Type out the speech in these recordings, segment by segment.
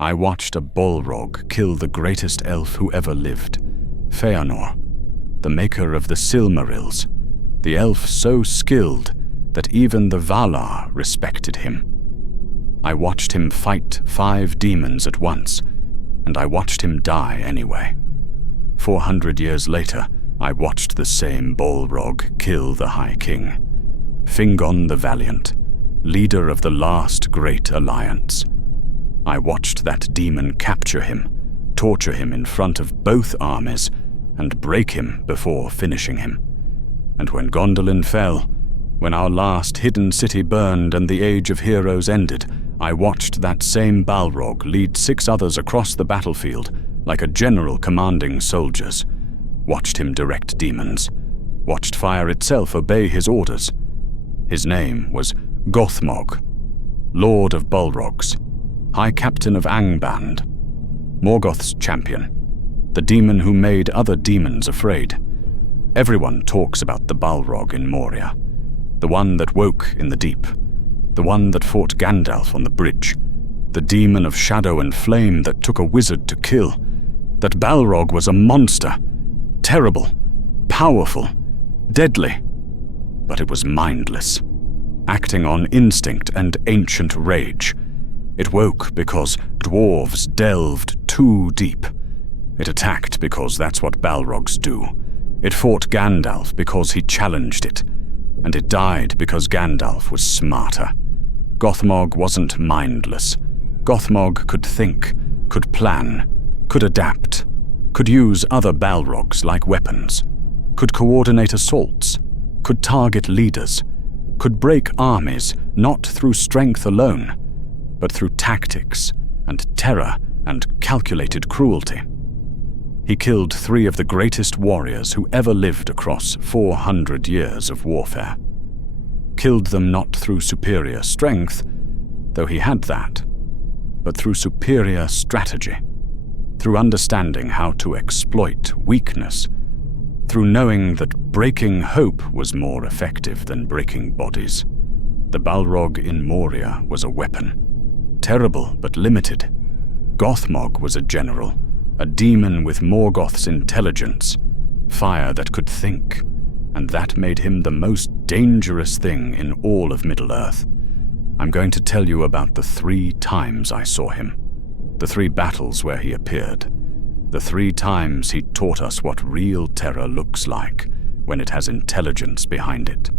I watched a Balrog kill the greatest elf who ever lived, Fëanor, the maker of the Silmarils, the elf so skilled that even the Valar respected him. I watched him fight 5 demons at once, and I watched him die anyway. 400 years later, I watched the same Balrog kill the High King, Fingon the Valiant, leader of the last great alliance. I watched that demon capture him, torture him in front of both armies, and break him before finishing him. And when Gondolin fell, when our last hidden city burned and the Age of Heroes ended, I watched that same Balrog lead 6 others across the battlefield like a general commanding soldiers, watched him direct demons, watched fire itself obey his orders. His name was Gothmog, Lord of Balrogs, High Captain of Angband, Morgoth's champion, the demon who made other demons afraid. Everyone talks about the Balrog in Moria, the one that woke in the deep, the one that fought Gandalf on the bridge, the demon of shadow and flame that took a wizard to kill. That Balrog was a monster, terrible, powerful, deadly, but it was mindless, acting on instinct and ancient rage. It woke because dwarves delved too deep. It attacked because that's what Balrogs do. It fought Gandalf because he challenged it, and it died because Gandalf was smarter. Gothmog wasn't mindless. Gothmog could think, could plan, could adapt, could use other Balrogs like weapons, could coordinate assaults, could target leaders, could break armies not through strength alone, but through tactics and terror and calculated cruelty. He killed 3 of the greatest warriors who ever lived across 400 years of warfare. Killed them not through superior strength, though he had that, but through superior strategy, through understanding how to exploit weakness, through knowing that breaking hope was more effective than breaking bodies. The Balrog in Moria was a weapon, terrible but limited. Gothmog was a general, a demon with Morgoth's intelligence, fire that could think, and that made him the most dangerous thing in all of Middle-earth. I'm going to tell you about the 3 times I saw him, the 3 battles where he appeared, the 3 times he taught us what real terror looks like when it has intelligence behind it.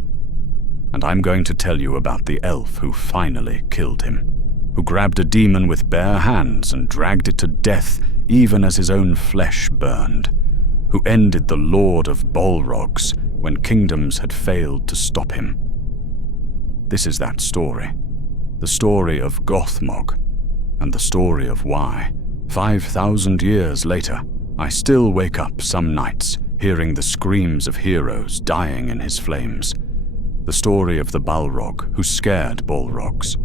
And I'm going to tell you about the elf who finally killed him, who grabbed a demon with bare hands and dragged it to death even as his own flesh burned, who ended the Lord of Balrogs when kingdoms had failed to stop him. This is that story, the story of Gothmog, and the story of why, 5,000 years later, I still wake up some nights hearing the screams of heroes dying in his flames. The story of the Balrog who scared Balrogs.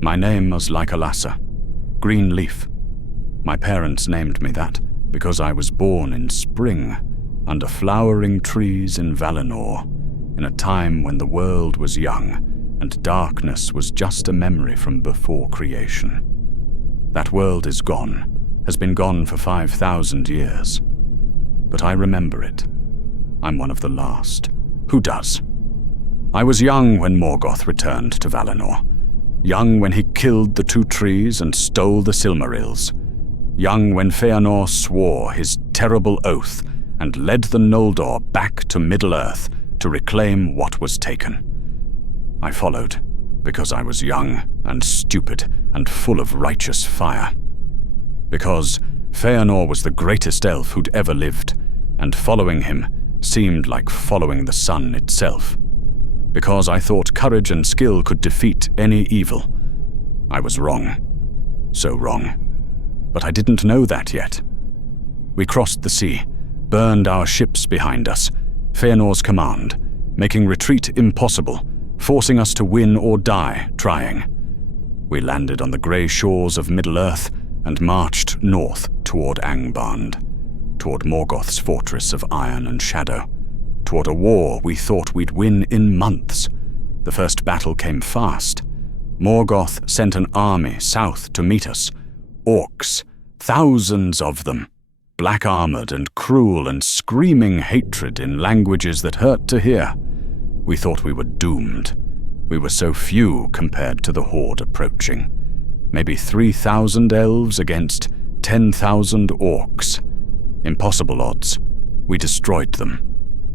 My name was Lycolassa, green leaf. My parents named me that because I was born in spring, under flowering trees in Valinor, in a time when the world was young and darkness was just a memory from before creation. That world is gone, has been gone for 5,000 years. But I remember it. I'm one of the last. Who does? I was young when Morgoth returned to Valinor. Young when he killed the 2 trees and stole the Silmarils. Young when Fëanor swore his terrible oath and led the Noldor back to Middle-earth to reclaim what was taken. I followed because I was young and stupid and full of righteous fire. Because Fëanor was the greatest elf who'd ever lived, and following him seemed like following the sun itself. Because I thought courage and skill could defeat any evil. I was wrong. So wrong. But I didn't know that yet. We crossed the sea, burned our ships behind us, Fëanor's command, making retreat impossible, forcing us to win or die trying. We landed on the grey shores of Middle-earth and marched north toward Angband, toward Morgoth's fortress of iron and shadow, toward a war we thought we'd win in months. The first battle came fast. Morgoth sent an army south to meet us, Orcs, thousands of them, black-armored and cruel and screaming hatred in languages that hurt to hear. We thought we were doomed. We were so few compared to the horde approaching. Maybe 3,000 elves against 10,000 orcs. Impossible odds. We destroyed them.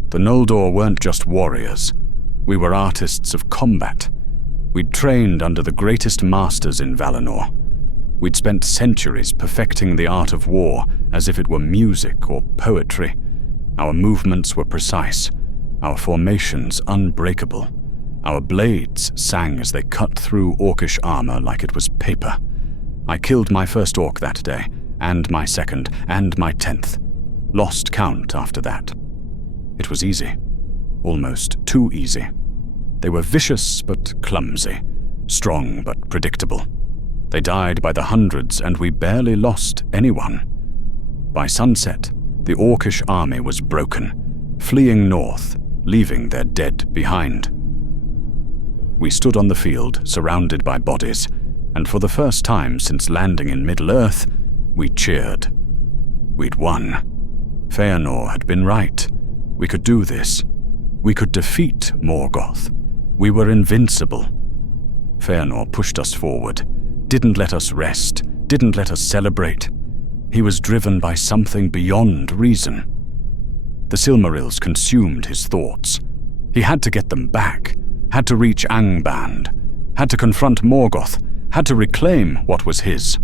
The Noldor weren't just warriors. We were artists of combat. We'd trained under the greatest masters in Valinor. We'd spent centuries perfecting the art of war as if it were music or poetry. Our movements were precise, our formations unbreakable. Our blades sang as they cut through orcish armor like it was paper. I killed my first orc that day, and my second, and my 10th. Lost count after that. It was easy. Almost too easy. They were vicious but clumsy, strong but predictable. They died by the hundreds, and we barely lost anyone. By sunset, the orcish army was broken, fleeing north, leaving their dead behind. We stood on the field, surrounded by bodies, and for the first time since landing in Middle-earth, we cheered. We'd won. Feanor had been right. We could do this. We could defeat Morgoth. We were invincible. Feanor pushed us forward, didn't let us rest, didn't let us celebrate. He was driven by something beyond reason. The Silmarils consumed his thoughts. He had to get them back, had to reach Angband, had to confront Morgoth, had to reclaim what was his.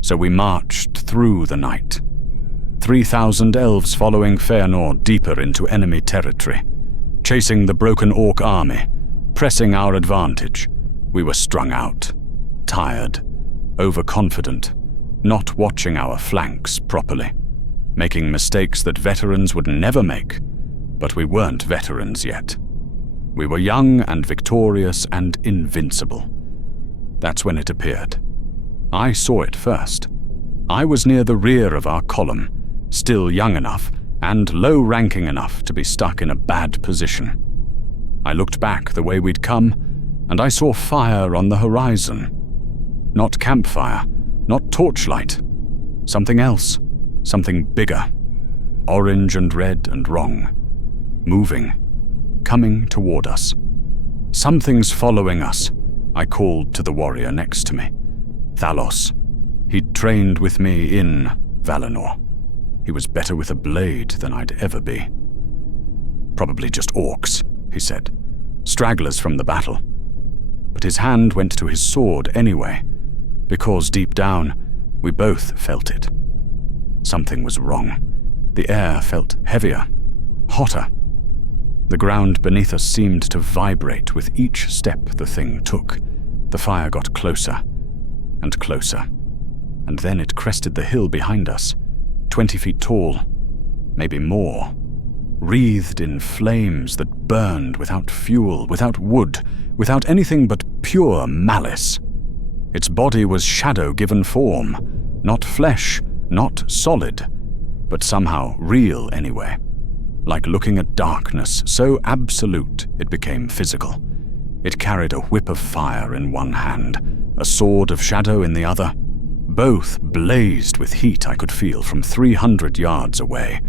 So we marched through the night. 3,000 elves following Feanor deeper into enemy territory, chasing the broken orc army, pressing our advantage. We were strung out, tired, overconfident, not watching our flanks properly, making mistakes that veterans would never make. But we weren't veterans yet. We were young and victorious and invincible. That's when it appeared. I saw it first. I was near the rear of our column, still young enough and low-ranking enough to be stuck in a bad position. I looked back the way we'd come, and I saw fire on the horizon. Not campfire, not torchlight. Something else, something bigger. Orange and red and wrong. Moving, coming toward us. Something's following us, I called to the warrior next to me. Thalos. He'd trained with me in Valinor. He was better with a blade than I'd ever be. Probably just orcs, he said. Stragglers from the battle. But his hand went to his sword anyway, because deep down, we both felt it. Something was wrong. The air felt heavier, hotter. The ground beneath us seemed to vibrate with each step the thing took. The fire got closer and closer, and then it crested the hill behind us, 20 feet tall, maybe more, wreathed in flames that burned without fuel, without wood, without anything but pure malice. Its body was shadow given form, not flesh, not solid, but somehow real anyway. Like looking at darkness, so absolute it became physical. It carried a whip of fire in one hand, a sword of shadow in the other. Both blazed with heat I could feel from 300 yards away,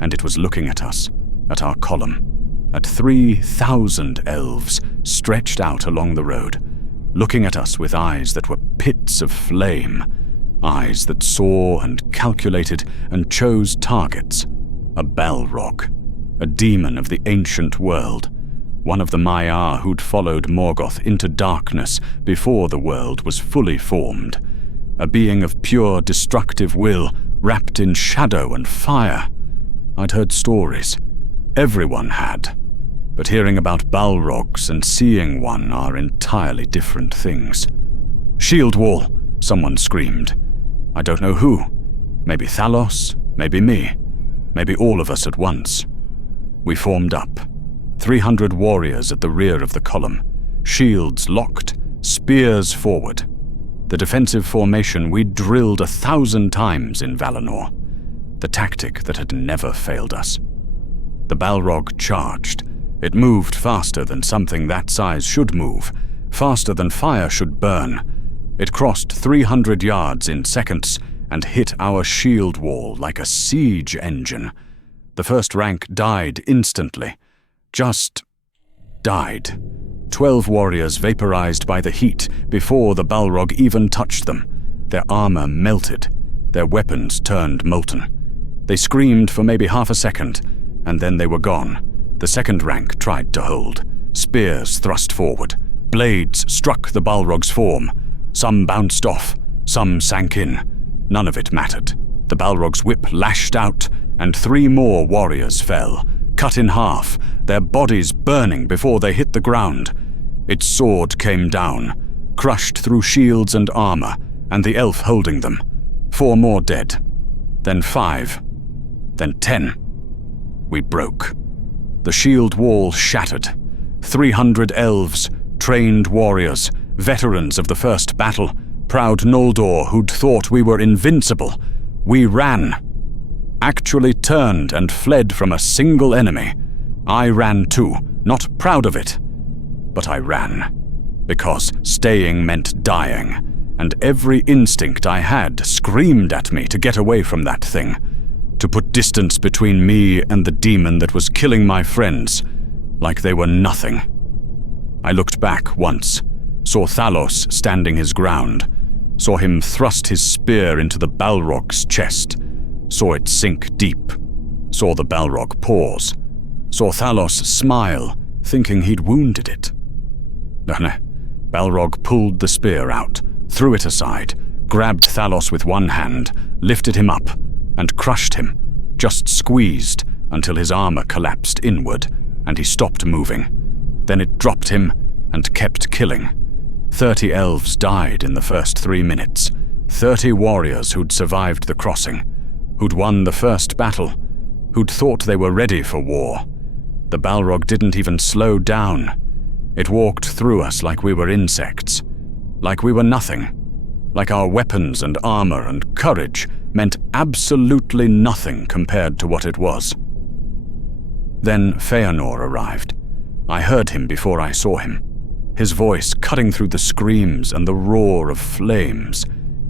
and it was looking at us, at our column, at 3,000 elves stretched out along the road, looking at us with eyes that were pits of flame, eyes that saw and calculated and chose targets. A Balrog, a demon of the ancient world, one of the Maiar who'd followed Morgoth into darkness before the world was fully formed, a being of pure destructive will, wrapped in shadow and fire. I'd heard stories. Everyone had. But hearing about Balrogs and seeing one are entirely different things. "Shield wall," someone screamed. I don't know who. Maybe Thalos, maybe me, maybe all of us at once. We formed up. 300 warriors at the rear of the column, shields locked, spears forward. The defensive formation we'd drilled 1,000 times in Valinor, the tactic that had never failed us. The Balrog charged. It moved faster than something that size should move, faster than fire should burn, It crossed 300 yards in seconds and hit our shield wall like a siege engine. The first rank died instantly. Just died. 12 warriors vaporized by the heat before the Balrog even touched them. Their armor melted. Their weapons turned molten. They screamed for maybe half a second, and then they were gone. The second rank tried to hold. Spears thrust forward. Blades struck the Balrog's form. Some bounced off. Some sank in. None of it mattered. The Balrog's whip lashed out, and 3 more warriors fell, cut in half, their bodies burning before they hit the ground. Its sword came down, crushed through shields and armor, and the elf holding them. 4 more dead. Then 5. Then 10. We broke. The shield wall shattered. 300 elves, trained warriors, veterans of the first battle, proud Noldor who'd thought we were invincible. We ran. Actually turned and fled from a single enemy. I ran too, not proud of it. But I ran. Because staying meant dying, and every instinct I had screamed at me to get away from that thing, to put distance between me and the demon that was killing my friends, like they were nothing. I looked back once, saw Thalos standing his ground, saw him thrust his spear into the Balrog's chest, saw it sink deep, saw the Balrog pause, saw Thalos smile, thinking he'd wounded it. Balrog pulled the spear out, threw it aside, grabbed Thalos with one hand, lifted him up, and crushed him, just squeezed until his armor collapsed inward and he stopped moving. Then it dropped him and kept killing. 30 elves died in the first 3 minutes. 30 warriors who'd survived the crossing, who'd won the first battle, who'd thought they were ready for war. The Balrog didn't even slow down. It walked through us like we were insects, like we were nothing, like our weapons and armor and courage meant absolutely nothing compared to what it was. Then Feanor arrived. I heard him before I saw him, his voice cutting through the screams and the roar of flames,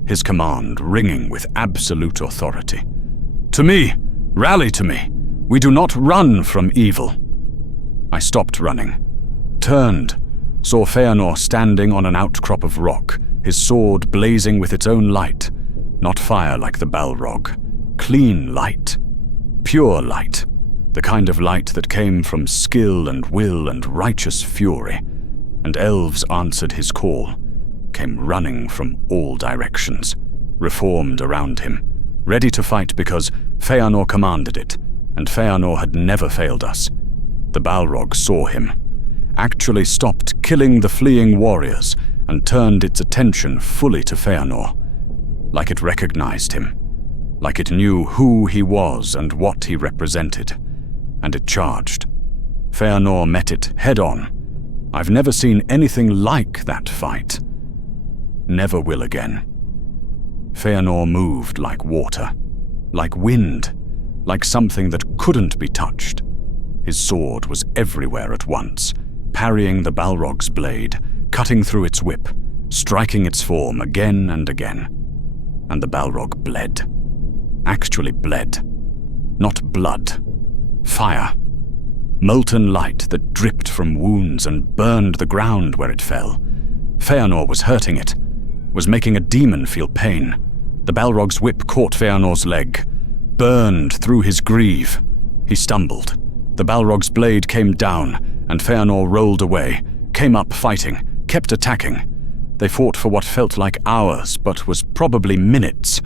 his command ringing with absolute authority. "To me! Rally to me! We do not run from evil!" I stopped running, turned, saw Feanor standing on an outcrop of rock, his sword blazing with its own light, not fire like the Balrog, clean light, pure light, the kind of light that came from skill and will and righteous fury, and elves answered his call, came running from all directions, reformed around him, ready to fight because Feanor commanded it, and Feanor had never failed us. The Balrog saw him, actually stopped killing the fleeing warriors and turned its attention fully to Feanor, like it recognized him, like it knew who he was and what he represented, and it charged. Feanor met it head-on. I've never seen anything like that fight. Never will again. Feanor moved like water, like wind, like something that couldn't be touched. His sword was everywhere at once, parrying the Balrog's blade, cutting through its whip, striking its form again and again. And the Balrog bled. Actually bled. Not blood. Fire. Molten light that dripped from wounds and burned the ground where it fell. Feanor was hurting it, was making a demon feel pain. The Balrog's whip caught Feanor's leg, burned through his greave. He stumbled. The Balrog's blade came down, and Feanor rolled away, came up fighting, kept attacking. They fought for what felt like hours, but was probably minutes.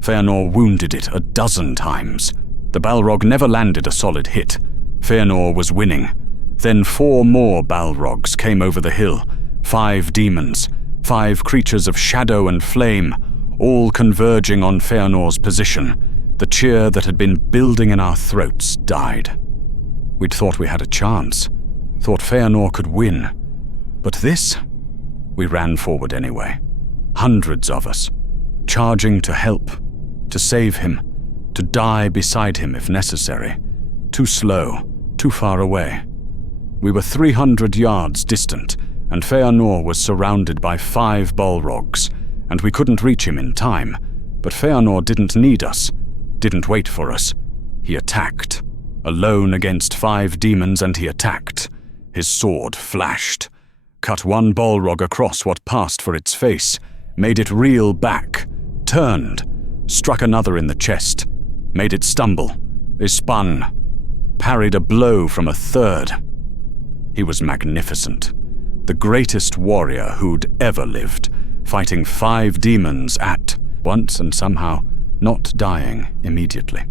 Feanor wounded it 12 times. The Balrog never landed a solid hit. Feanor was winning. Then 4 more Balrogs came over the hill, 5 demons, 5 creatures of shadow and flame, all converging on Feanor's position. The cheer that had been building in our throats died. We'd thought we had a chance, thought Feanor could win. But this? We ran forward anyway. Hundreds of us, charging to help, to save him, to die beside him if necessary. Too slow, too far away. We were 300 yards distant, and Feanor was surrounded by 5 Balrogs, and we couldn't reach him in time, but Feanor didn't need us, didn't wait for us. He attacked. Alone against 5 demons, and he attacked. His sword flashed, cut one Balrog across what passed for its face, made it reel back, turned, struck another in the chest, made it stumble, it spun, parried a blow from a third. He was magnificent, the greatest warrior who'd ever lived, fighting 5 demons at once and somehow not dying immediately.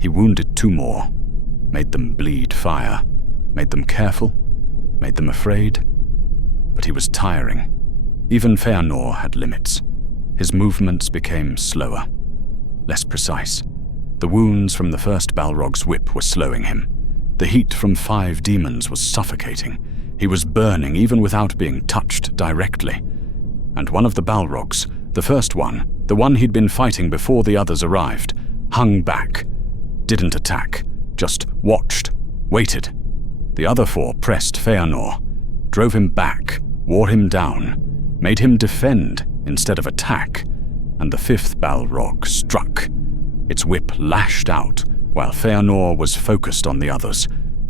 He wounded 2 more, made them bleed fire, made them careful, made them afraid. But he was tiring. Even Feanor had limits. His movements became slower, less precise. The wounds from the first Balrog's whip were slowing him. The heat from 5 demons was suffocating. He was burning even without being touched directly. And one of the Balrogs, the first one, the one he'd been fighting before the others arrived, hung back, didn't attack, just watched, waited. The other 4 pressed Feanor, drove him back, wore him down, made him defend instead of attack, and the 5th Balrog struck. Its whip lashed out while Feanor was focused on the others,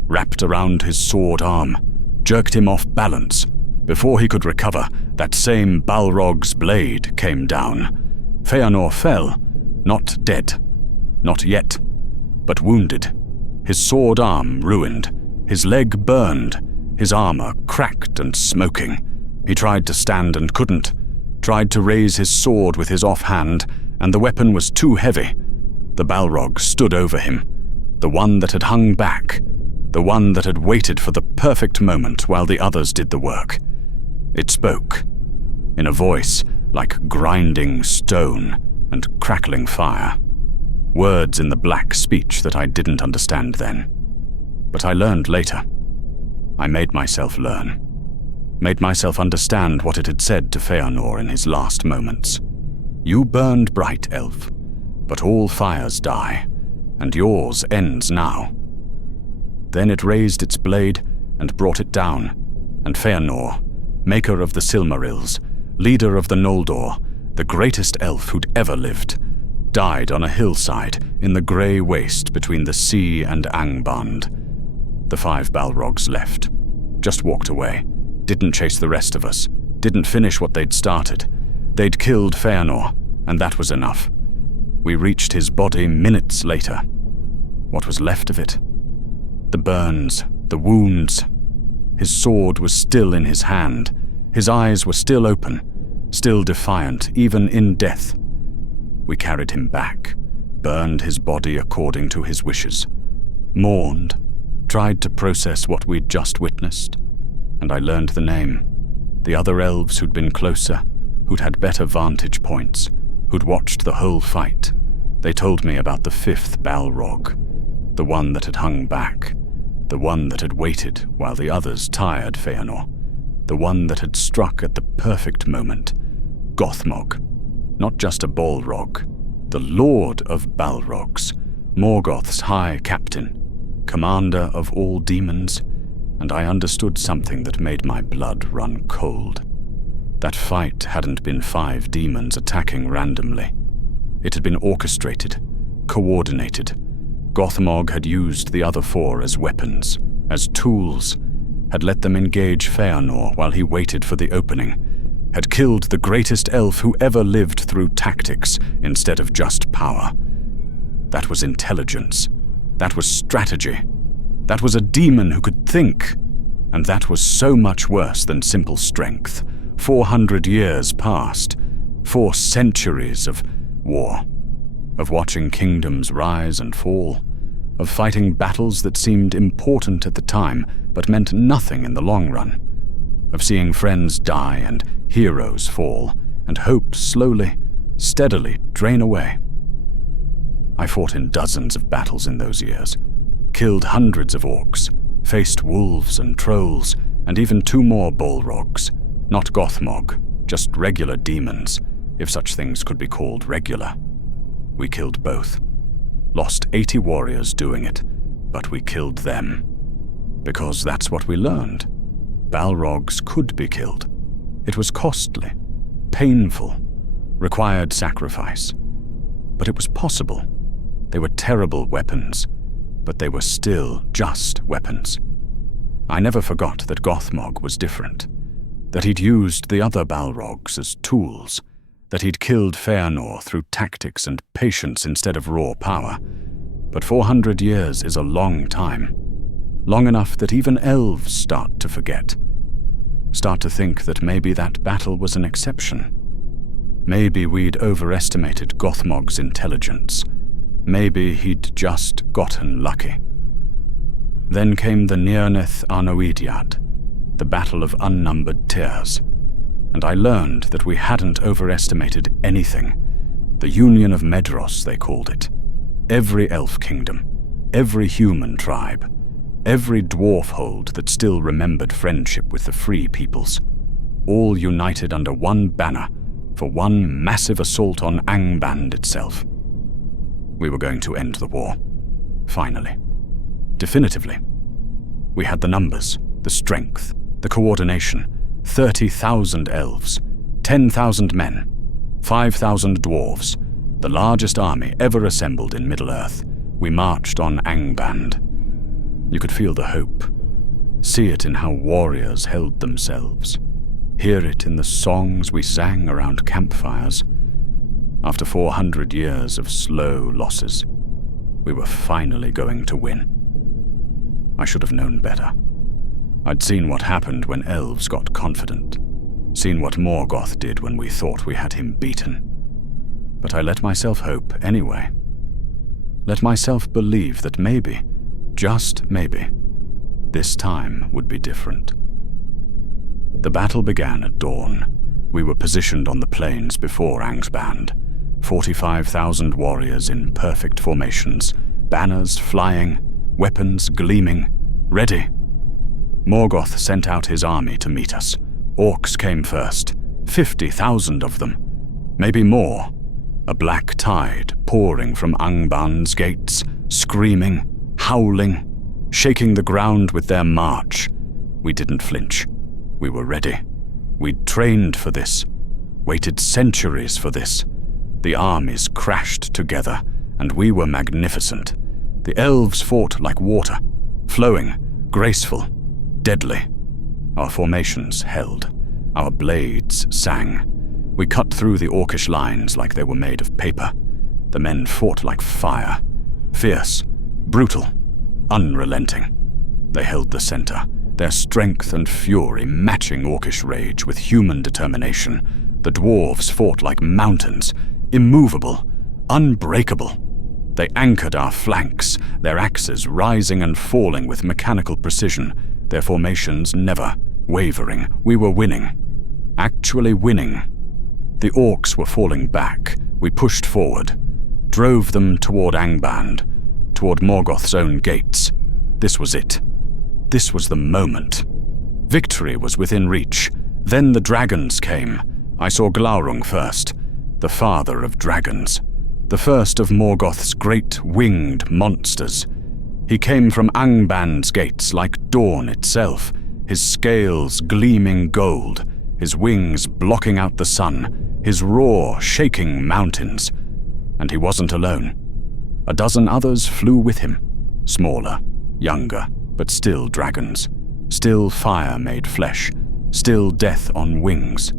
wrapped around his sword arm, jerked him off balance. Before he could recover, that same Balrog's blade came down. Feanor fell, not dead, not yet, but wounded. His sword arm ruined, his leg burned, his armor cracked and smoking. He tried to stand and couldn't, tried to raise his sword with his offhand, and the weapon was too heavy. The Balrog stood over him, the one that had hung back, the one that had waited for the perfect moment while the others did the work. It spoke, in a voice like grinding stone and crackling fire. Words in the black speech that I didn't understand then. But I learned later. I made myself learn. Made myself understand what it had said to Feanor in his last moments. You burned bright, elf, but all fires die, and yours ends now. Then it raised its blade and brought it down, and Feanor, maker of the Silmarils, leader of the Noldor, the greatest elf who'd ever lived, died on a hillside in the grey waste between the sea and Angband. The 5 Balrogs left, just walked away, didn't chase the rest of us, didn't finish what they'd started. They'd killed Feanor, and that was enough. We reached his body minutes later. What was left of it? The burns, the wounds. His sword was still in his hand. His eyes were still open, still defiant, even in death. We carried him back, burned his body according to his wishes, mourned, tried to process what we'd just witnessed, and I learned the name. The other elves who'd been closer, who'd had better vantage points, who'd watched the whole fight, they told me about the 5th Balrog, the one that had hung back, the one that had waited while the others tired Feanor, the one that had struck at the perfect moment. Gothmog, not just a Balrog, the Lord of Balrogs, Morgoth's High Captain, commander of all demons, and I understood something that made my blood run cold. That fight hadn't been 5 demons attacking randomly. It had been orchestrated, coordinated. Gothmog had used the other 4 as weapons, as tools, had let them engage Feanor while he waited for the opening, had killed the greatest elf who ever lived through tactics instead of just power. That was intelligence. That was strategy. That was a demon who could think. And that was so much worse than simple strength. 400 years passed. 4 centuries of war. Of watching kingdoms rise and fall. Of fighting battles that seemed important at the time, but meant nothing in the long run. Of seeing friends die and heroes fall, and hope slowly, steadily drain away. I fought in dozens of battles in those years, killed hundreds of orcs, faced wolves and trolls, and even 2 more Balrogs, not Gothmog, just regular demons, if such things could be called regular. We killed both. Lost 80 warriors doing it, but we killed them. Because that's what we learned. Balrogs could be killed. It was costly, painful, required sacrifice. But it was possible. They were terrible weapons, but they were still just weapons. I never forgot that Gothmog was different, that he'd used the other Balrogs as tools, that he'd killed Feanor through tactics and patience instead of raw power. But 400 years is a long time, long enough that even elves start to forget, start to think that maybe that battle was an exception. Maybe we'd overestimated Gothmog's intelligence. Maybe he'd just gotten lucky. Then came the Nirneth Arnoediad, the battle of unnumbered tears, and I learned that we hadn't overestimated anything. The Union of Medros, they called it. Every elf kingdom, every human tribe, every dwarf hold that still remembered friendship with the free peoples, all united under one banner for one massive assault on Angband itself. We were going to end the war. Finally. Definitively. We had the numbers, the strength, the coordination. 30,000 elves, 10,000 men, 5,000 dwarves, the largest army ever assembled in Middle-earth. We marched on Angband. You could feel the hope, see it in how warriors held themselves, hear it in the songs we sang around campfires. After 400 years of slow losses, we were finally going to win. I should have known better. I'd seen what happened when elves got confident, seen what Morgoth did when we thought we had him beaten. But I let myself hope anyway. Let myself believe that maybe, just maybe, this time would be different. The battle began at dawn. We were positioned on the plains before Angband, 45,000 warriors in perfect formations, banners flying, weapons gleaming, ready. Morgoth sent out his army to meet us. Orcs came first, 50,000 of them, maybe more. A black tide pouring from Angband's gates, screaming, howling, shaking the ground with their march. We didn't flinch. We were ready. We'd trained for this, waited centuries for this. The armies crashed together, and we were magnificent. The elves fought like water, flowing, graceful, deadly. Our formations held. Our blades sang. We cut through the orcish lines like they were made of paper. The men fought like fire, fierce, brutal, unrelenting. They held the center, their strength and fury matching orcish rage with human determination. The dwarves fought like mountains, immovable, unbreakable. They anchored our flanks, their axes rising and falling with mechanical precision, their formations never wavering. We were winning. Actually winning. The orcs were falling back. We pushed forward, drove them toward Angband, toward Morgoth's own gates. This was it. This was the moment. Victory was within reach. Then the dragons came. I saw Glaurung first, the father of dragons, the first of Morgoth's great winged monsters. He came from Angband's gates like dawn itself, his scales gleaming gold, his wings blocking out the sun, his roar shaking mountains. And he wasn't alone. A dozen others flew with him, smaller, younger, but still dragons, still fire made flesh, still death on wings.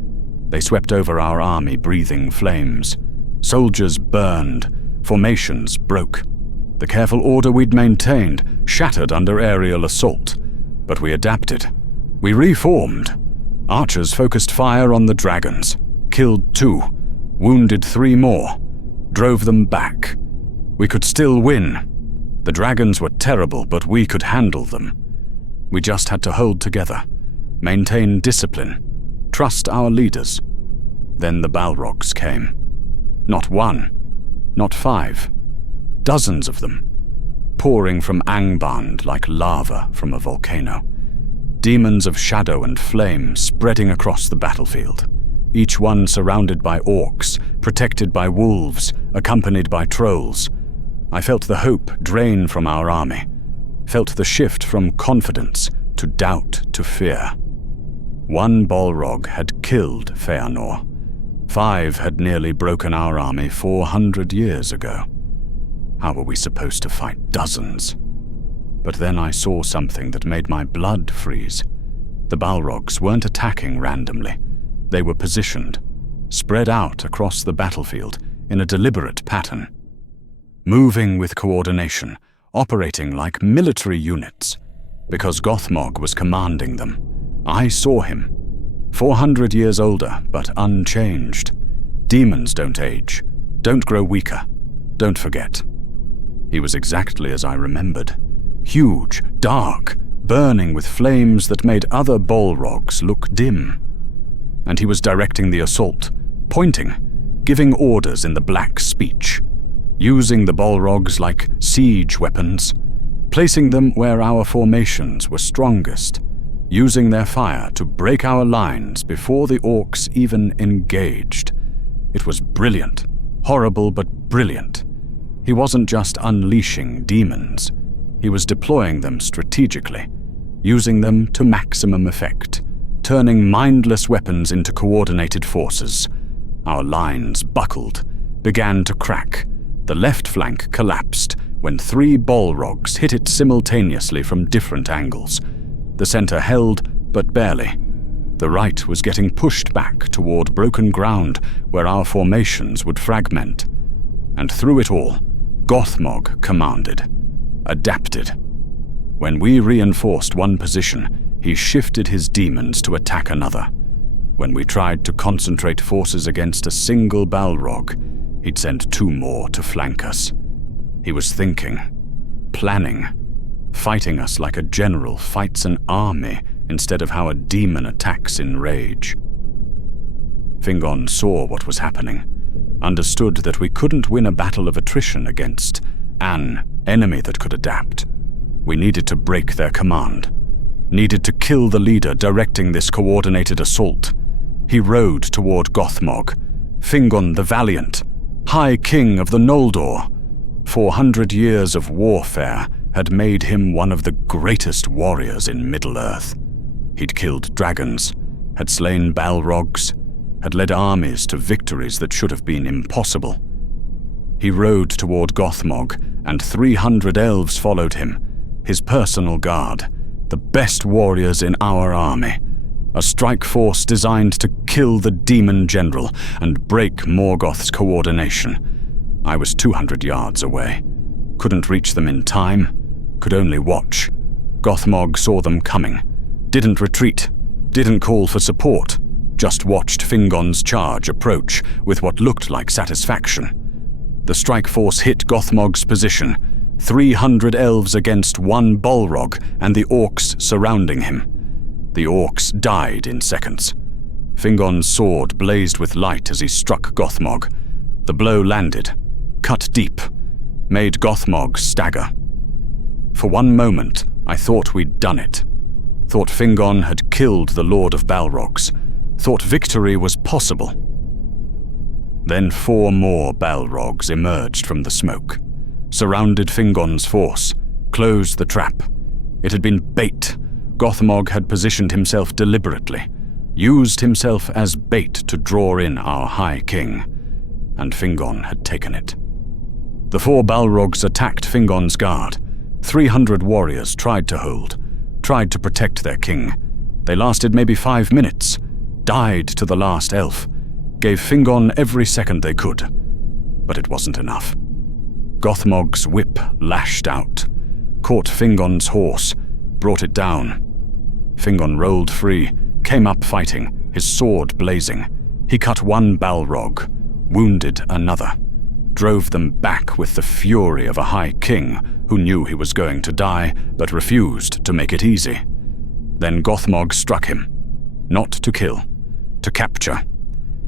They swept over our army breathing flames. Soldiers burned, formations broke. The careful order we'd maintained shattered under aerial assault, but we adapted. We reformed. Archers focused fire on the dragons, killed 2, wounded 3 more, drove them back. We could still win. The dragons were terrible, but we could handle them. We just had to hold together, maintain discipline, trust our leaders. Then the Balrogs came. Not 1, not 5, dozens of them, pouring from Angband like lava from a volcano. Demons of shadow and flame spreading across the battlefield, each one surrounded by orcs, protected by wolves, accompanied by trolls. I felt the hope drain from our army, felt the shift from confidence to doubt to fear. One Balrog had killed Feanor, 5 had nearly broken our army 400 years ago. How were we supposed to fight dozens? But then I saw something that made my blood freeze. The Balrogs weren't attacking randomly. They were positioned, spread out across the battlefield in a deliberate pattern. Moving with coordination, operating like military units. Because Gothmog was commanding them. I saw him. 400 years older, but unchanged. Demons don't age, don't grow weaker, don't forget. He was exactly as I remembered. Huge, dark, burning with flames that made other Balrogs look dim. And he was directing the assault, pointing, giving orders in the black speech, using the Balrogs like siege weapons, placing them where our formations were strongest, using their fire to break our lines before the orcs even engaged. It was brilliant, horrible but brilliant. He wasn't just unleashing demons. He was deploying them strategically, using them to maximum effect, turning mindless weapons into coordinated forces. Our lines buckled, began to crack. The left flank collapsed when 3 Balrogs hit it simultaneously from different angles. The center held, but barely. The right was getting pushed back toward broken ground where our formations would fragment. And through it all, Gothmog commanded, adapted. When we reinforced one position, he shifted his demons to attack another. When we tried to concentrate forces against a single Balrog, he'd send 2 more to flank us. He was thinking, planning, fighting us like a general fights an army instead of how a demon attacks in rage. Fingon saw what was happening, understood that we couldn't win a battle of attrition against an enemy that could adapt. We needed to break their command, needed to kill the leader directing this coordinated assault. He rode toward Gothmog, Fingon the Valiant, High King of the Noldor. 400 years of warfare had made him one of the greatest warriors in Middle-earth. He'd killed dragons, had slain Balrogs, had led armies to victories that should have been impossible. He rode toward Gothmog, and 300 elves followed him, his personal guard, the best warriors in our army, a strike force designed to kill the demon general and break Morgoth's coordination. I was 200 yards away. Couldn't reach them in time, could only watch. Gothmog saw them coming, didn't retreat, didn't call for support, just watched Fingon's charge approach with what looked like satisfaction. The strike force hit Gothmog's position, 300 elves against 1 Balrog and the orcs surrounding him. The orcs died in seconds. Fingon's sword blazed with light as he struck Gothmog. The blow landed, cut deep, made Gothmog stagger. For one moment, I thought we'd done it. Thought Fingon had killed the Lord of Balrogs. Thought victory was possible. Then 4 more Balrogs emerged from the smoke, surrounded Fingon's force, closed the trap. It had been bait. Gothmog had positioned himself deliberately, used himself as bait to draw in our High King, and Fingon had taken it. The 4 Balrogs attacked Fingon's guard. 300 warriors tried to hold, tried to protect their king. They lasted maybe 5 minutes, died to the last elf, gave Fingon every second they could. But it wasn't enough. Gothmog's whip lashed out, caught Fingon's horse, brought it down. Fingon rolled free, came up fighting, his sword blazing. He cut 1 Balrog, wounded another, drove them back with the fury of a High King who knew he was going to die but refused to make it easy. Then Gothmog struck him, not to kill, to capture.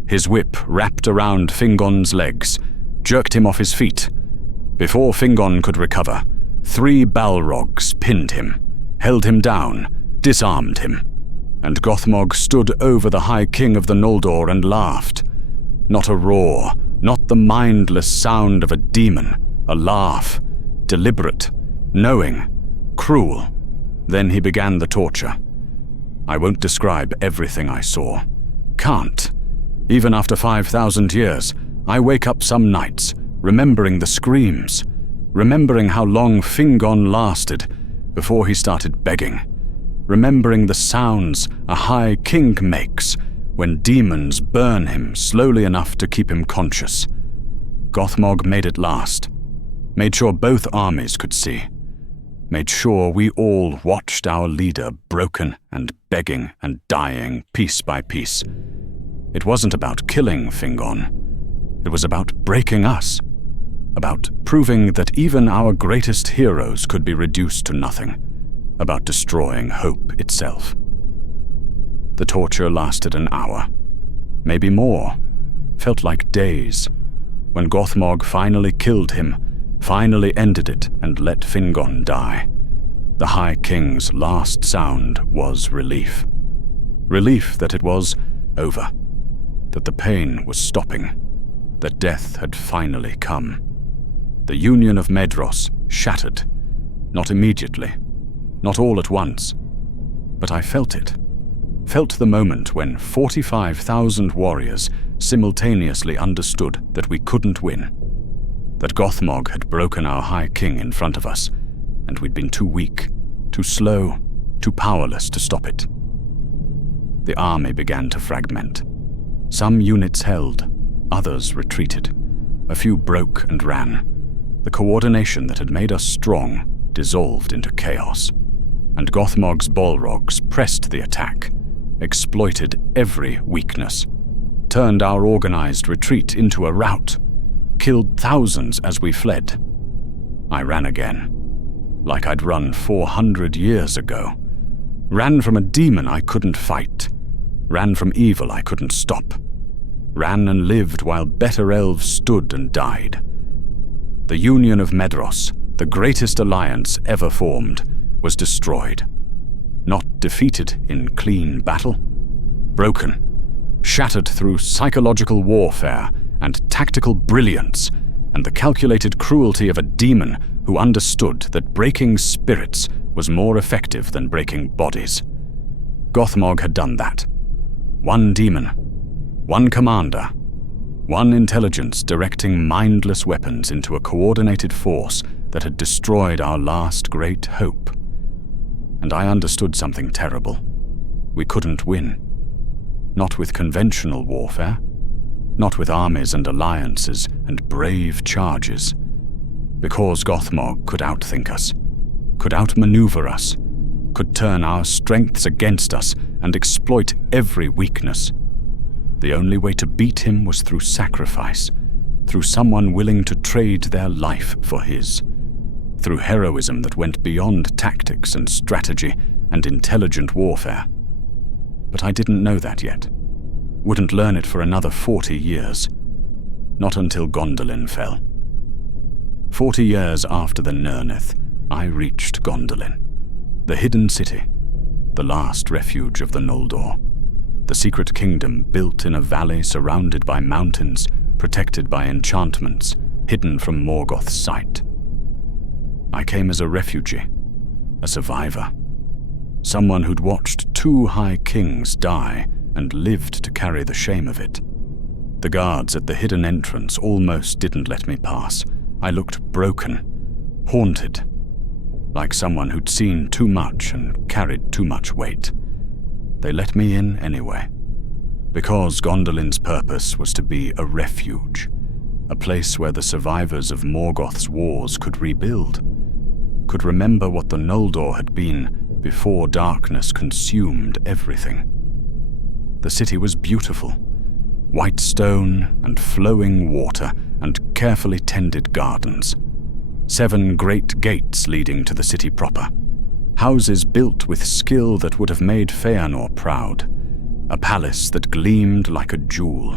His whip wrapped around Fingon's legs, jerked him off his feet. Before Fingon could recover, 3 Balrogs pinned him, held him down, disarmed him, and Gothmog stood over the High King of the Noldor and laughed. Not a roar, not the mindless sound of a demon, a laugh, deliberate, knowing, cruel. Then he began the torture. I won't describe everything I saw. Can't. Even after 5,000 years, I wake up some nights, remembering the screams, remembering how long Fingon lasted before he started begging, remembering the sounds a High King makes when demons burn him slowly enough to keep him conscious. Gothmog made it last, made sure both armies could see, made sure we all watched our leader broken and begging and dying piece by piece. It wasn't about killing Fingon. It was about breaking us, about proving that even our greatest heroes could be reduced to nothing, about destroying hope itself. The torture lasted an hour, maybe more, felt like days. When Gothmog finally killed him, finally ended it and let Fingon die, the High King's last sound was relief. Relief that it was over, that the pain was stopping, that death had finally come. The Union of Medros shattered, not immediately, not all at once, but I felt it. Felt the moment when 45,000 warriors simultaneously understood that we couldn't win, that Gothmog had broken our High King in front of us, and we'd been too weak, too slow, too powerless to stop it. The army began to fragment. Some units held, others retreated. A few broke and ran. The coordination that had made us strong dissolved into chaos, and Gothmog's Balrogs pressed the attack, exploited every weakness, turned our organized retreat into a rout, killed thousands as we fled. I ran again, like I'd run 400 years ago. Ran from a demon I couldn't fight. Ran from evil I couldn't stop. Ran and lived while better elves stood and died. The Union of Medros, the greatest alliance ever formed, was destroyed. Not defeated in clean battle. Broken. Shattered through psychological warfare and tactical brilliance and the calculated cruelty of a demon who understood that breaking spirits was more effective than breaking bodies. Gothmog had done that. One demon, one commander, one intelligence directing mindless weapons into a coordinated force that had destroyed our last great hope. And I understood something terrible. We couldn't win. Not with conventional warfare, not with armies and alliances and brave charges. Because Gothmog could outthink us, could outmaneuver us, could turn our strengths against us and exploit every weakness. The only way to beat him was through sacrifice, through someone willing to trade their life for his, through heroism that went beyond tactics and strategy and intelligent warfare. But I didn't know that yet. Wouldn't learn it for another 40 years. Not until Gondolin fell. 40 years after the Nirneth, I reached Gondolin, the hidden city, the last refuge of the Noldor, the secret kingdom built in a valley surrounded by mountains, protected by enchantments, hidden from Morgoth's sight. I came as a refugee, a survivor, someone who'd watched 2 High Kings die and lived to carry the shame of it. The guards at the hidden entrance almost didn't let me pass. I looked broken, haunted, like someone who'd seen too much and carried too much weight. They let me in anyway, because Gondolin's purpose was to be a refuge, a place where the survivors of Morgoth's wars could rebuild, could remember what the Noldor had been before darkness consumed everything. The city was beautiful, white stone and flowing water and carefully tended gardens. 7 great gates leading to the city proper. Houses built with skill that would have made Feanor proud. A palace that gleamed like a jewel.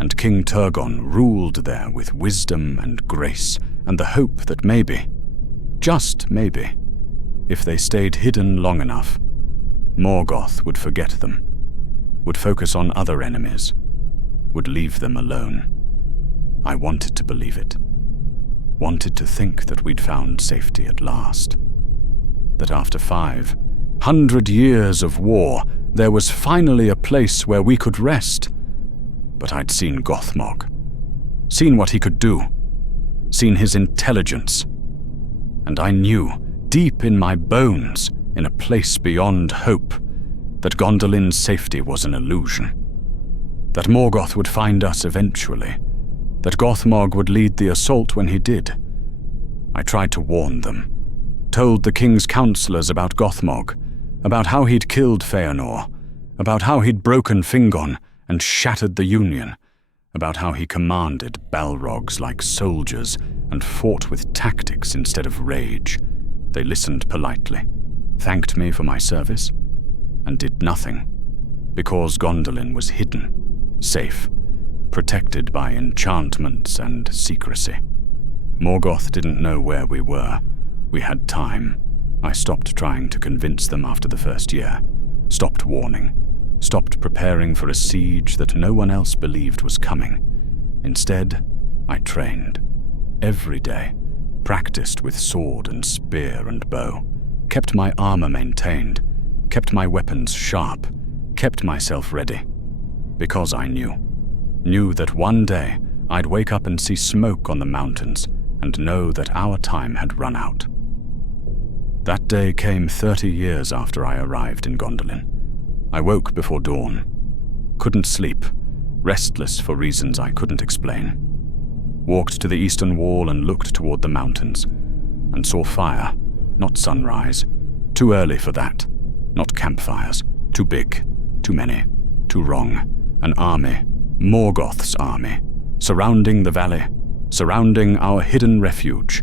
And King Turgon ruled there with wisdom and grace and the hope that maybe, just maybe, if they stayed hidden long enough, Morgoth would forget them, would focus on other enemies, would leave them alone. I wanted to believe it. Wanted to think that we'd found safety at last. That after 500 years of war, there was finally a place where we could rest. But I'd seen Gothmog, seen what he could do, seen his intelligence, and I knew, deep in my bones, in a place beyond hope, that Gondolin's safety was an illusion. That Morgoth would find us eventually, that Gothmog would lead the assault when he did. I tried to warn them, told the king's counselors about Gothmog, about how he'd killed Feanor, about how he'd broken Fingon and shattered the Union, about how he commanded Balrogs like soldiers and fought with tactics instead of rage. They listened politely, thanked me for my service, and did nothing, because Gondolin was hidden, safe, protected by enchantments and secrecy. Morgoth didn't know where we were. We had time. I stopped trying to convince them after the first year, stopped warning, stopped preparing for a siege that no one else believed was coming. Instead, I trained. Every day, practiced with sword and spear and bow, kept my armor maintained, kept my weapons sharp, kept myself ready. Because I knew that one day I'd wake up and see smoke on the mountains and know that our time had run out. That day came 30 years after I arrived in Gondolin. I woke before dawn, couldn't sleep, restless for reasons I couldn't explain. Walked to the eastern wall and looked toward the mountains, and saw fire, not sunrise. Too early for that. Not campfires. Too big. Too many. Too wrong. An army, Morgoth's army, surrounding the valley, surrounding our hidden refuge.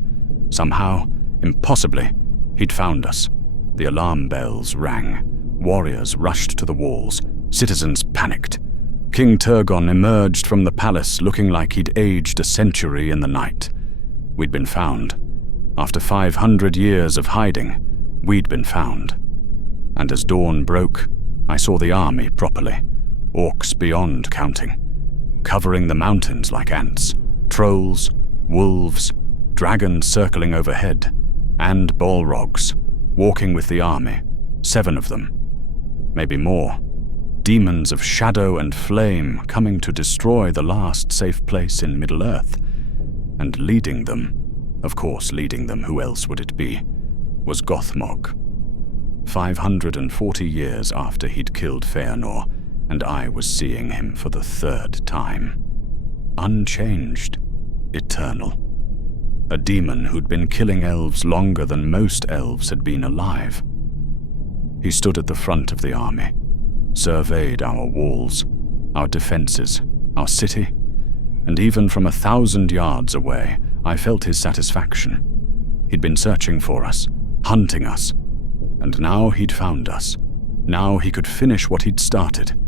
Somehow, impossibly, he'd found us. The alarm bells rang. Warriors rushed to the walls. Citizens panicked. King Turgon emerged from the palace looking like he'd aged a century in the night. We'd been found. After 500 years of hiding, we'd been found. And as dawn broke, I saw the army properly. Orcs beyond counting, covering the mountains like ants. Trolls, wolves, dragons circling overhead, and Balrogs, walking with the army. 7 of them. Maybe more. Demons of shadow and flame coming to destroy the last safe place in Middle-earth. And leading them, of course leading them, who else would it be, was Gothmog. 540 years after he'd killed Feanor, and I was seeing him for the 3rd time. Unchanged, eternal. A demon who'd been killing elves longer than most elves had been alive. He stood at the front of the army, surveyed our walls, our defenses, our city, and even from 1,000 yards away, I felt his satisfaction. He'd been searching for us, hunting us, and now he'd found us. Now he could finish what he'd started.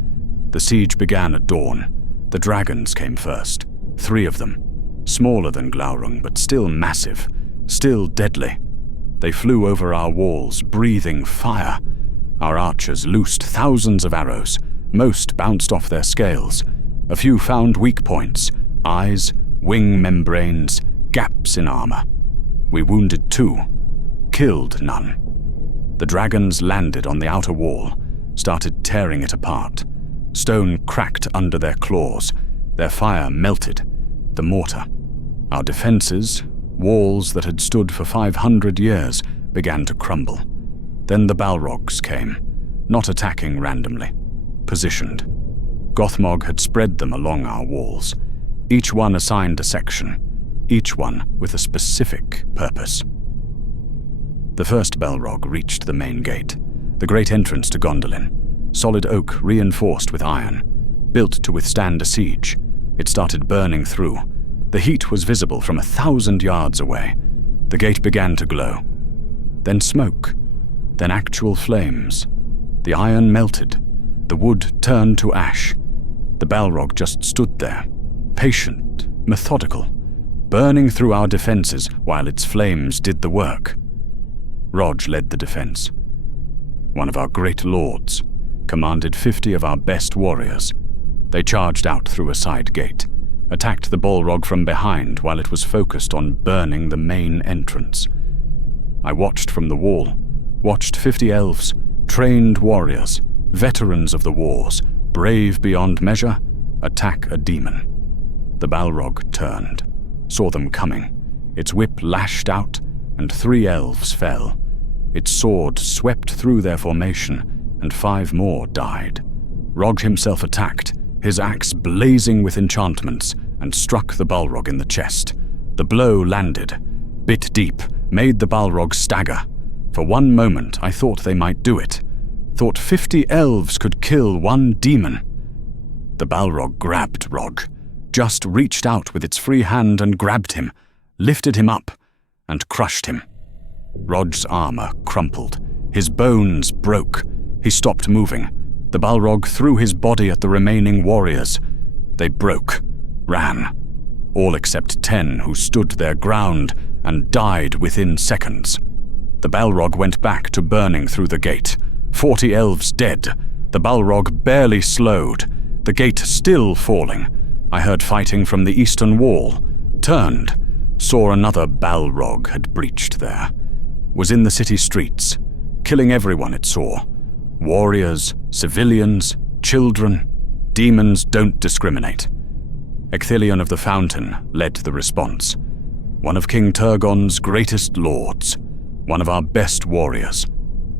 The siege began at dawn. The dragons came first, 3 of them, smaller than Glaurung, but still massive, still deadly. They flew over our walls, breathing fire. Our archers loosed thousands of arrows. Most bounced off their scales. A few found weak points, eyes, wing membranes, gaps in armor. We wounded 2, killed none. The dragons landed on the outer wall, started tearing it apart. Stone cracked under their claws. Their fire melted. The mortar. Our defenses, walls that had stood for 500 years, began to crumble. Then the Balrogs came, not attacking randomly, positioned. Gothmog had spread them along our walls, each one assigned a section, each one with a specific purpose. The first Balrog reached the main gate, the great entrance to Gondolin, solid oak reinforced with iron, built to withstand a siege. It started burning through. The heat was visible from 1,000 yards away. The gate began to glow. Then smoke. Then actual flames. The iron melted. The wood turned to ash. The Balrog just stood there, patient, methodical, burning through our defenses while its flames did the work. Rog led the defense. One of our great lords commanded 50 of our best warriors. They charged out through a side gate, attacked the Balrog from behind while it was focused on burning the main entrance. I watched from the wall, watched 50 elves, trained warriors, veterans of the wars, brave beyond measure, attack a demon. The Balrog turned, saw them coming. Its whip lashed out, and 3 elves fell. Its sword swept through their formation, and 5 more died. Rog himself attacked, his axe blazing with enchantments, and struck the Balrog in the chest. The blow landed, bit deep, made the Balrog stagger. For one moment I thought they might do it. Thought 50 elves could kill 1 demon. The Balrog grabbed Rog, just reached out with its free hand and grabbed him, lifted him up, and crushed him. Rog's armor crumpled. His bones broke. He stopped moving. The Balrog threw his body at the remaining warriors. They broke, ran. All except 10 who stood their ground and died within seconds. The Balrog went back to burning through the gate. 40 elves dead. The Balrog barely slowed. The gate still falling. I heard fighting from the eastern wall. Turned. Saw another Balrog had breached there. Was in the city streets, killing everyone it saw. Warriors, civilians, children. Demons don't discriminate. Ecthelion of the Fountain led the response. One of King Turgon's greatest lords. One of our best warriors.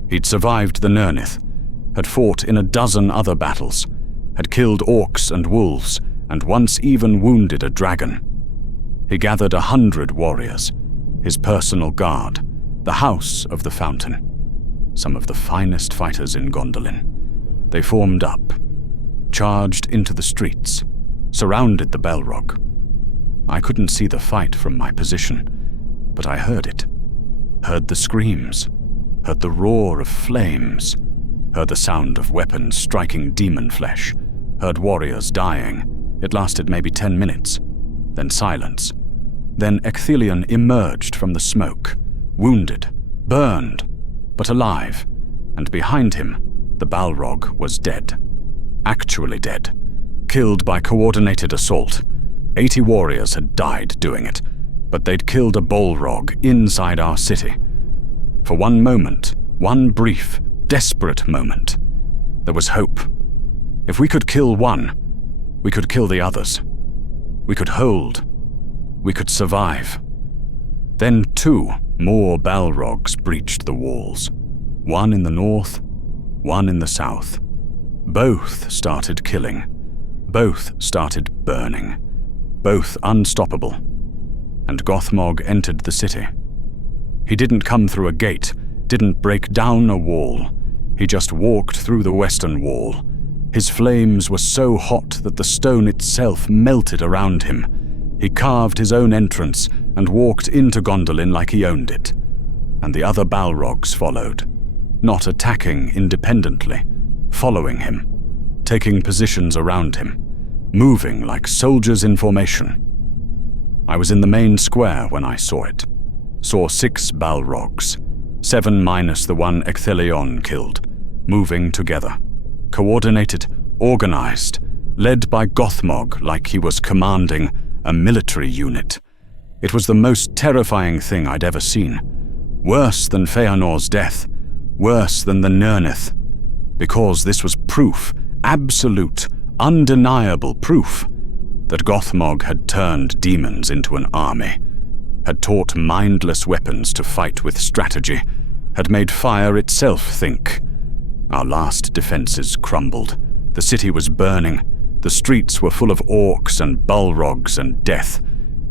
He'd survived the Nirnith, had fought in a dozen other battles, had killed orcs and wolves, and once even wounded a dragon. He gathered 100 warriors, his personal guard, the House of the Fountain, some of the finest fighters in Gondolin. They formed up, charged into the streets, surrounded the Balrog. I couldn't see the fight from my position, but I heard it. Heard the screams, heard the roar of flames, heard the sound of weapons striking demon flesh, heard warriors dying. It lasted maybe 10 minutes, then silence. Then Ecthelion emerged from the smoke, wounded, burned, but alive, and behind him, the Balrog was dead. Actually dead. Killed by coordinated assault. 80 warriors had died doing it, but they'd killed a Balrog inside our city. For one moment, one brief, desperate moment, there was hope. If we could kill one, we could kill the others. We could hold. We could survive. Then 2 more Balrogs breached the walls. 1 in the north, 1 in the south. Both started killing. Both started burning. Both unstoppable. And Gothmog entered the city. He didn't come through a gate, didn't break down a wall. He just walked through the western wall. His flames were so hot that the stone itself melted around him. He carved his own entrance and walked into Gondolin like he owned it. And the other Balrogs followed, not attacking independently, following him, taking positions around him, moving like soldiers in formation. I was in the main square when I saw it. Saw 6 Balrogs, 7 minus the 1 Ecthelion killed, moving together. Coordinated, organized, led by Gothmog like he was commanding a military unit. It was the most terrifying thing I'd ever seen. Worse than Feanor's death, worse than the Nirnith, because this was proof, absolute, undeniable proof, that Gothmog had turned demons into an army, had taught mindless weapons to fight with strategy, had made fire itself think. Our last defenses crumbled. The city was burning. The streets were full of orcs and Balrogs and death.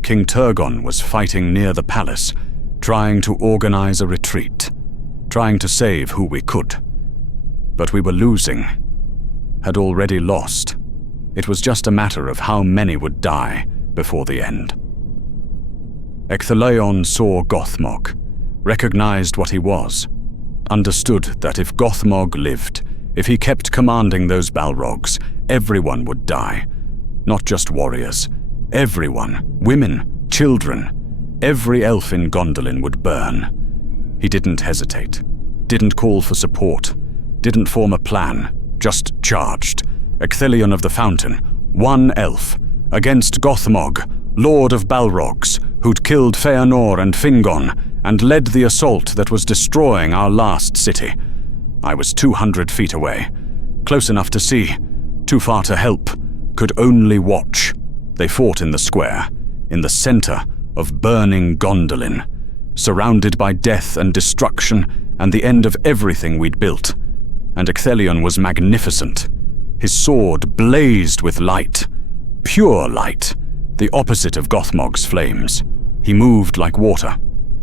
King Turgon was fighting near the palace, trying to organize a retreat, trying to save who we could. But we were losing. Had already lost. It was just a matter of how many would die before the end. Ecthelion saw Gothmog, recognized what he was, understood that if Gothmog lived, if he kept commanding those Balrogs, everyone would die. Not just warriors. Everyone, women, children, every elf in Gondolin would burn. He didn't hesitate, didn't call for support, didn't form a plan, just charged. Ecthelion of the Fountain, 1 elf, against Gothmog, Lord of Balrogs, who'd killed Feanor and Fingon, and led the assault that was destroying our last city. I was 200 feet away, close enough to see, too far to help, could only watch. They fought in the square, in the center of burning Gondolin, surrounded by death and destruction and the end of everything we'd built. And Ecthelion was magnificent. His sword blazed with light, pure light, the opposite of Gothmog's flames. He moved like water,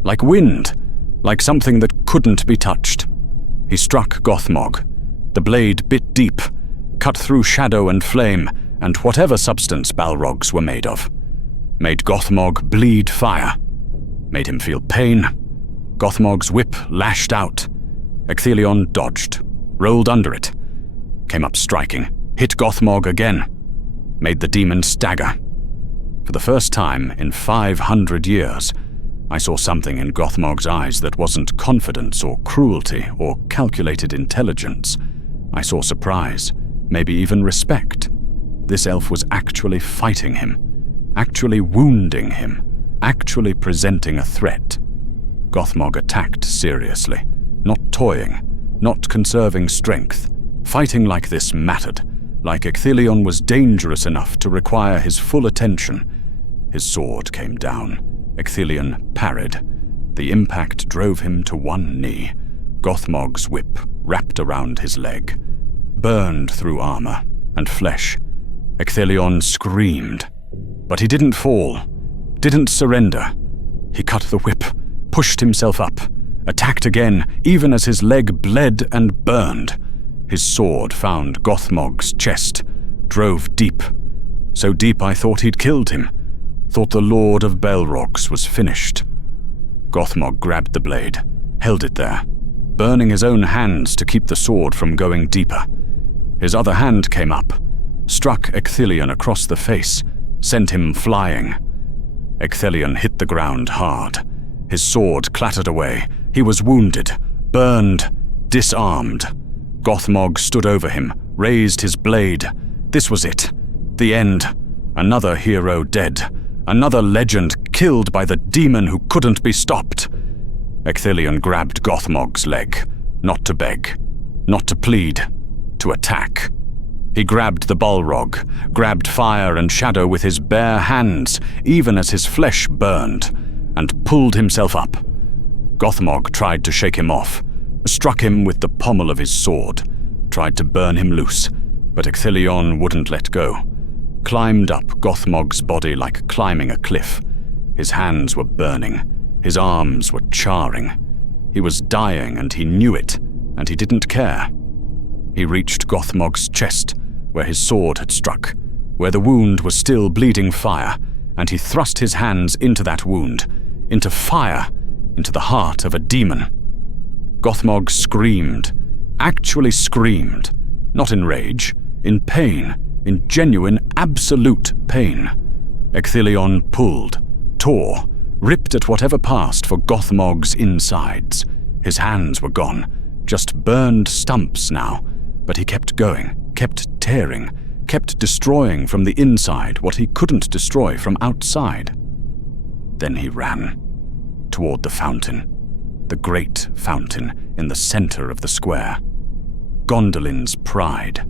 like wind, like something that couldn't be touched. He struck Gothmog. The blade bit deep, cut through shadow and flame and whatever substance Balrogs were made of. Made Gothmog bleed fire. Made him feel pain. Gothmog's whip lashed out. Ecthelion dodged, rolled under it, came up striking, hit Gothmog again, made the demon stagger. For the first time in 500 years, I saw something in Gothmog's eyes that wasn't confidence or cruelty or calculated intelligence. I saw surprise, maybe even respect. This elf was actually fighting him, actually wounding him, actually presenting a threat. Gothmog attacked seriously, not toying, not conserving strength. Fighting like this mattered, like Ecthelion was dangerous enough to require his full attention. His sword came down. Ecthelion parried. The impact drove him to one knee. Gothmog's whip wrapped around his leg, burned through armor and flesh. Ecthelion screamed, but he didn't fall, didn't surrender. He cut the whip, pushed himself up, attacked again, even as his leg bled and burned. His sword found Gothmog's chest, drove deep. So deep I thought he'd killed him, thought the Lord of Balrogs was finished. Gothmog grabbed the blade, held it there, burning his own hands to keep the sword from going deeper. His other hand came up, struck Ecthelion across the face, sent him flying. Ecthelion hit the ground hard. His sword clattered away. He was wounded, burned, disarmed. Gothmog stood over him, raised his blade. This was it. The end. Another hero dead. Another legend killed by the demon who couldn't be stopped. Ecthelion grabbed Gothmog's leg, not to beg, not to plead, to attack. He grabbed the Balrog, grabbed fire and shadow with his bare hands, even as his flesh burned, and pulled himself up. Gothmog tried to shake him off, struck him with the pommel of his sword, tried to burn him loose, but Ecthelion wouldn't let go. Climbed up Gothmog's body like climbing a cliff. His hands were burning, his arms were charring. He was dying and he knew it, and he didn't care. He reached Gothmog's chest, where his sword had struck, where the wound was still bleeding fire, and he thrust his hands into that wound, into fire, into the heart of a demon. Gothmog screamed, actually screamed, not in rage, in pain, in genuine, absolute pain. Ecthelion pulled, tore, ripped at whatever passed for Gothmog's insides. His hands were gone, just burned stumps now, but he kept going, kept tearing, kept destroying from the inside what he couldn't destroy from outside. Then he ran, toward the fountain, the great fountain in the center of the square. Gondolin's pride,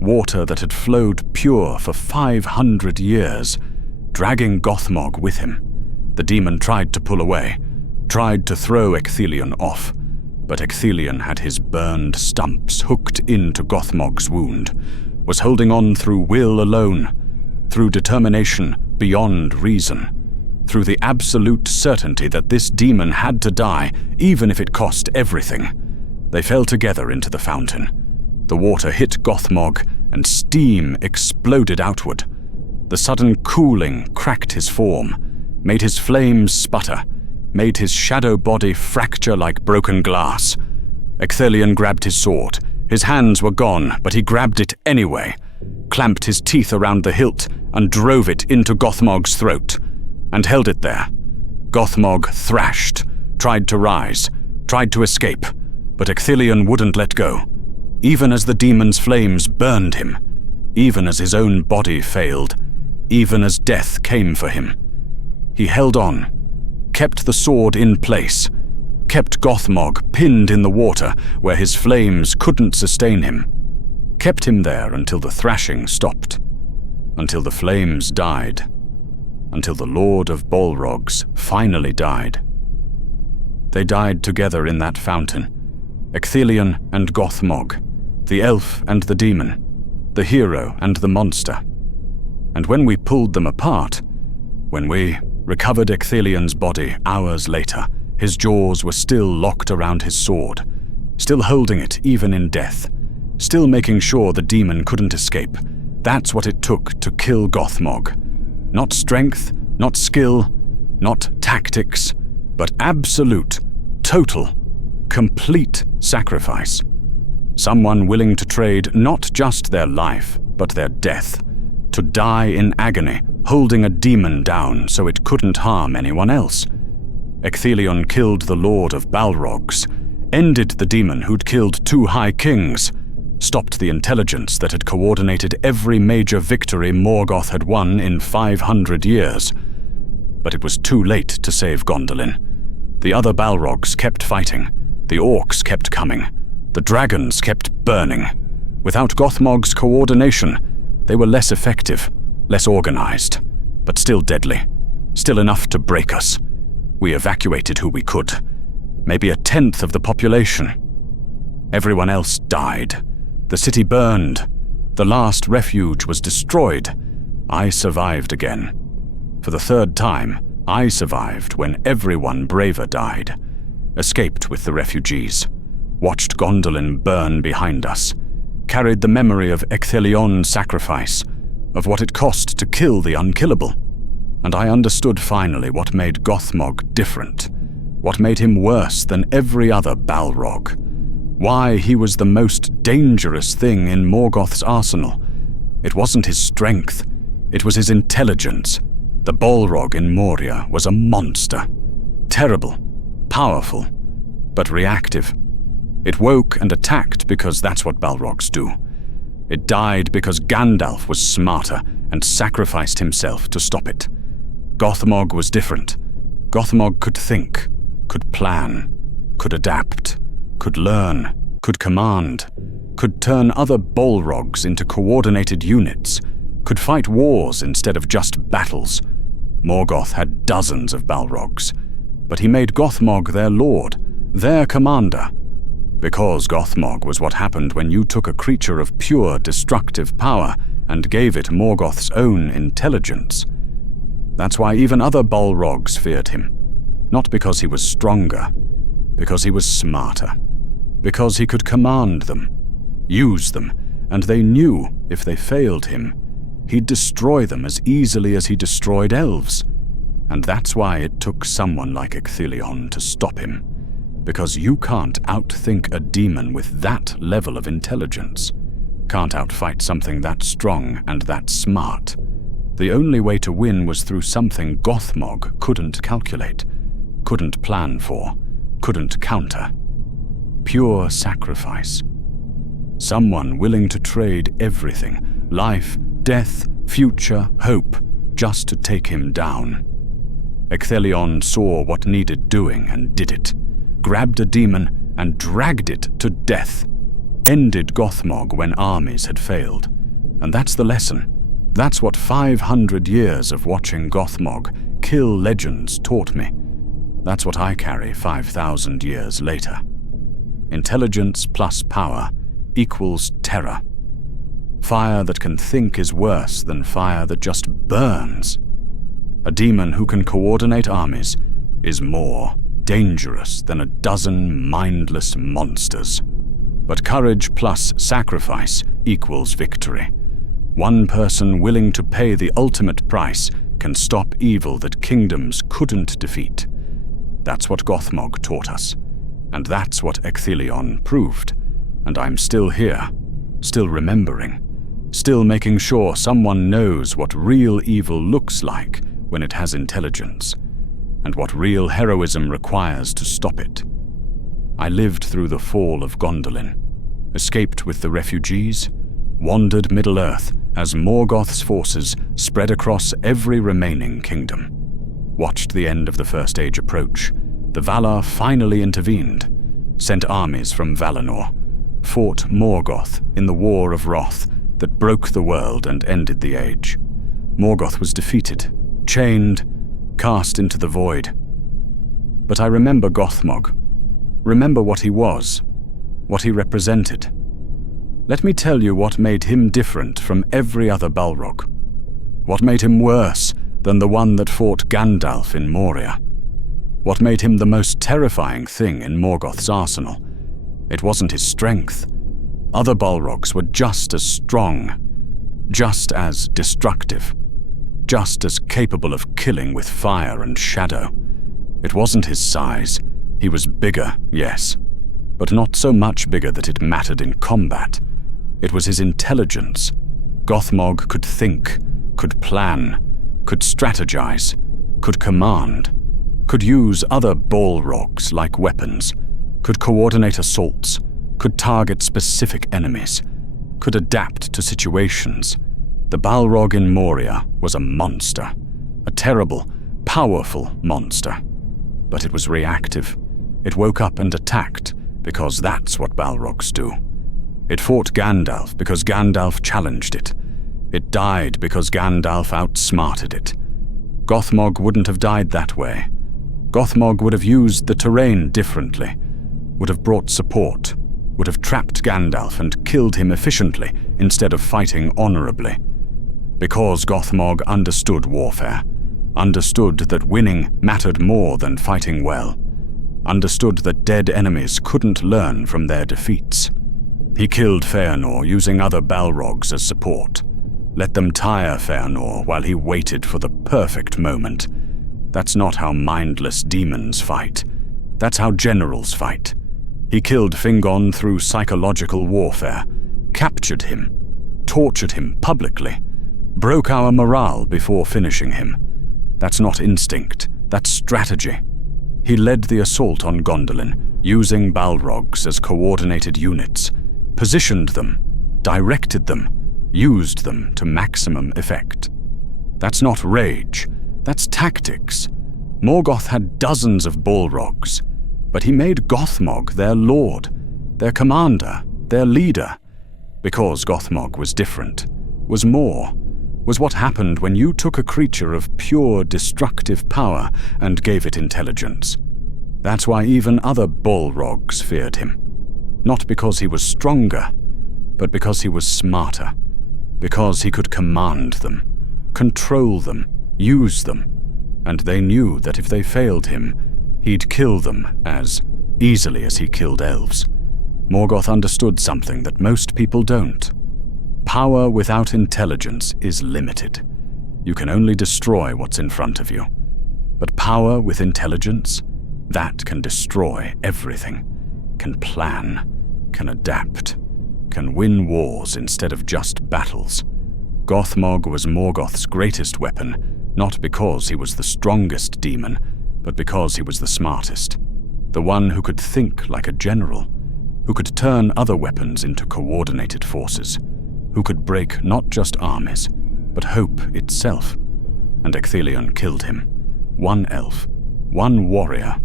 water that had flowed pure for 500 years, dragging Gothmog with him. The demon tried to pull away, tried to throw Ecthelion off, but Ecthelion had his burned stumps hooked into Gothmog's wound, was holding on through will alone, through determination beyond reason, through the absolute certainty that this demon had to die, even if it cost everything. They fell together into the fountain. The water hit Gothmog, and steam exploded outward. The sudden cooling cracked his form, made his flames sputter, made his shadow body fracture like broken glass. Ecthelion grabbed his sword. His hands were gone, but he grabbed it anyway, clamped his teeth around the hilt, and drove it into Gothmog's throat, and held it there. Gothmog thrashed, tried to rise, tried to escape, but Ecthelion wouldn't let go. Even as the demon's flames burned him, even as his own body failed, even as death came for him. He held on, kept the sword in place, kept Gothmog pinned in the water where his flames couldn't sustain him, kept him there until the thrashing stopped. until the flames died, until the Lord of Balrogs finally died. They died together in that fountain, Ecthelion and Gothmog, the elf and the demon, the hero and the monster. And when we pulled them apart, when we recovered Ecthelion's body hours later, his jaws were still locked around his sword, still holding it even in death, still making sure the demon couldn't escape. That's what it took to kill Gothmog. Not strength, not skill, not tactics, but absolute, total, complete sacrifice. Someone willing to trade not just their life, but their death, to die in agony, holding a demon down so it couldn't harm anyone else. Ecthelion killed the Lord of Balrogs, ended the demon who'd killed 2 high kings, stopped the intelligence that had coordinated every major victory Morgoth had won in 500 years. But it was too late to save Gondolin. The other Balrogs kept fighting, the orcs kept coming, the dragons kept burning. Without Gothmog's coordination, they were less effective, less organized, but still deadly, still enough to break us. We evacuated who we could, maybe 1/10 of the population. Everyone else died. The city burned. The last refuge was destroyed. I survived again. For the 3rd time, I survived when everyone braver died. Escaped with the refugees. Watched Gondolin burn behind us. Carried the memory of Ecthelion's sacrifice, of what it cost to kill the unkillable. And I understood finally what made Gothmog different, what made him worse than every other Balrog, why he was the most dangerous thing in Morgoth's arsenal. It wasn't his strength, it was his intelligence. The Balrog in Moria was a monster, terrible, powerful, but reactive. It woke and attacked because that's what Balrogs do. It died because Gandalf was smarter and sacrificed himself to stop it. Gothmog was different. Gothmog could think, could plan, could adapt, could learn, could command, could turn other Balrogs into coordinated units, could fight wars instead of just battles. Morgoth had dozens of Balrogs, but he made Gothmog their lord, their commander. Because Gothmog was what happened when you took a creature of pure destructive power and gave it Morgoth's own intelligence. That's why even other Balrogs feared him. Not because he was stronger, because he was smarter. Because he could command them, use them, and they knew if they failed him, he'd destroy them as easily as he destroyed elves. And that's why it took someone like Ecthelion to stop him. Because you can't outthink a demon with that level of intelligence. Can't outfight something that strong and that smart. The only way to win was through something Gothmog couldn't calculate, couldn't plan for, couldn't counter. Pure sacrifice. Someone willing to trade everything, life, death, future, hope, just to take him down. Ecthelion saw what needed doing and did it. Grabbed a demon and dragged it to death. Ended Gothmog when armies had failed. And that's the lesson. That's what 500 years of watching Gothmog kill legends taught me. That's what I carry 5,000 years later. Intelligence plus power equals terror. Fire that can think is worse than fire that just burns. A demon who can coordinate armies is more dangerous than a dozen mindless monsters. But courage plus sacrifice equals victory. One person willing to pay the ultimate price can stop evil that kingdoms couldn't defeat. That's what Gothmog taught us. And that's what Ecthelion proved. And I'm still here, still remembering, still making sure someone knows what real evil looks like when it has intelligence, and what real heroism requires to stop it. I lived through the fall of Gondolin, escaped with the refugees, wandered Middle-earth as Morgoth's forces spread across every remaining kingdom. Watched the end of the First Age approach. The Valar finally intervened, sent armies from Valinor, fought Morgoth in the War of Wrath, that broke the world and ended the age. Morgoth was defeated, chained, cast into the void. But I remember Gothmog. Remember what he was, what he represented. Let me tell you what made him different from every other Balrog. What made him worse than the one that fought Gandalf in Moria. What made him the most terrifying thing in Morgoth's arsenal. It wasn't his strength. Other Balrogs were just as strong, just as destructive, just as capable of killing with fire and shadow. It wasn't his size. He was bigger, yes, but not so much bigger that it mattered in combat. It was his intelligence. Gothmog could think, could plan, could strategize, could command, could use other Balrogs like weapons, could coordinate assaults, could target specific enemies, could adapt to situations. The Balrog in Moria was a monster, a terrible, powerful monster. But it was reactive. It woke up and attacked, because that's what Balrogs do. It fought Gandalf because Gandalf challenged it. It died because Gandalf outsmarted it. Gothmog wouldn't have died that way. Gothmog would have used the terrain differently, would have brought support, would have trapped Gandalf and killed him efficiently instead of fighting honorably. Because Gothmog understood warfare, understood that winning mattered more than fighting well, understood that dead enemies couldn't learn from their defeats. He killed Feanor using other Balrogs as support, let them tire Feanor while he waited for the perfect moment. That's not how mindless demons fight. That's how generals fight. He killed Fingon through psychological warfare, captured him, tortured him publicly, broke our morale before finishing him. That's not instinct, that's strategy. He led the assault on Gondolin, using Balrogs as coordinated units, positioned them, directed them, used them to maximum effect. That's not rage, that's tactics. Morgoth had dozens of Balrogs, but he made Gothmog their lord, their commander, their leader, because Gothmog was different, was more, was what happened when you took a creature of pure destructive power and gave it intelligence. That's why even other Balrogs feared him. Not because he was stronger, but because he was smarter, because he could command them, control them, use them, and they knew that if they failed him, he'd kill them as easily as he killed elves. Morgoth understood something that most people don't. Power without intelligence is limited. You can only destroy what's in front of you. But power with intelligence, that can destroy everything, can plan, can adapt, can win wars instead of just battles. Gothmog was Morgoth's greatest weapon, not because he was the strongest demon, but because he was the smartest. The one who could think like a general, who could turn other weapons into coordinated forces, who could break not just armies, but hope itself. And Ecthelion killed him. One elf, one warrior,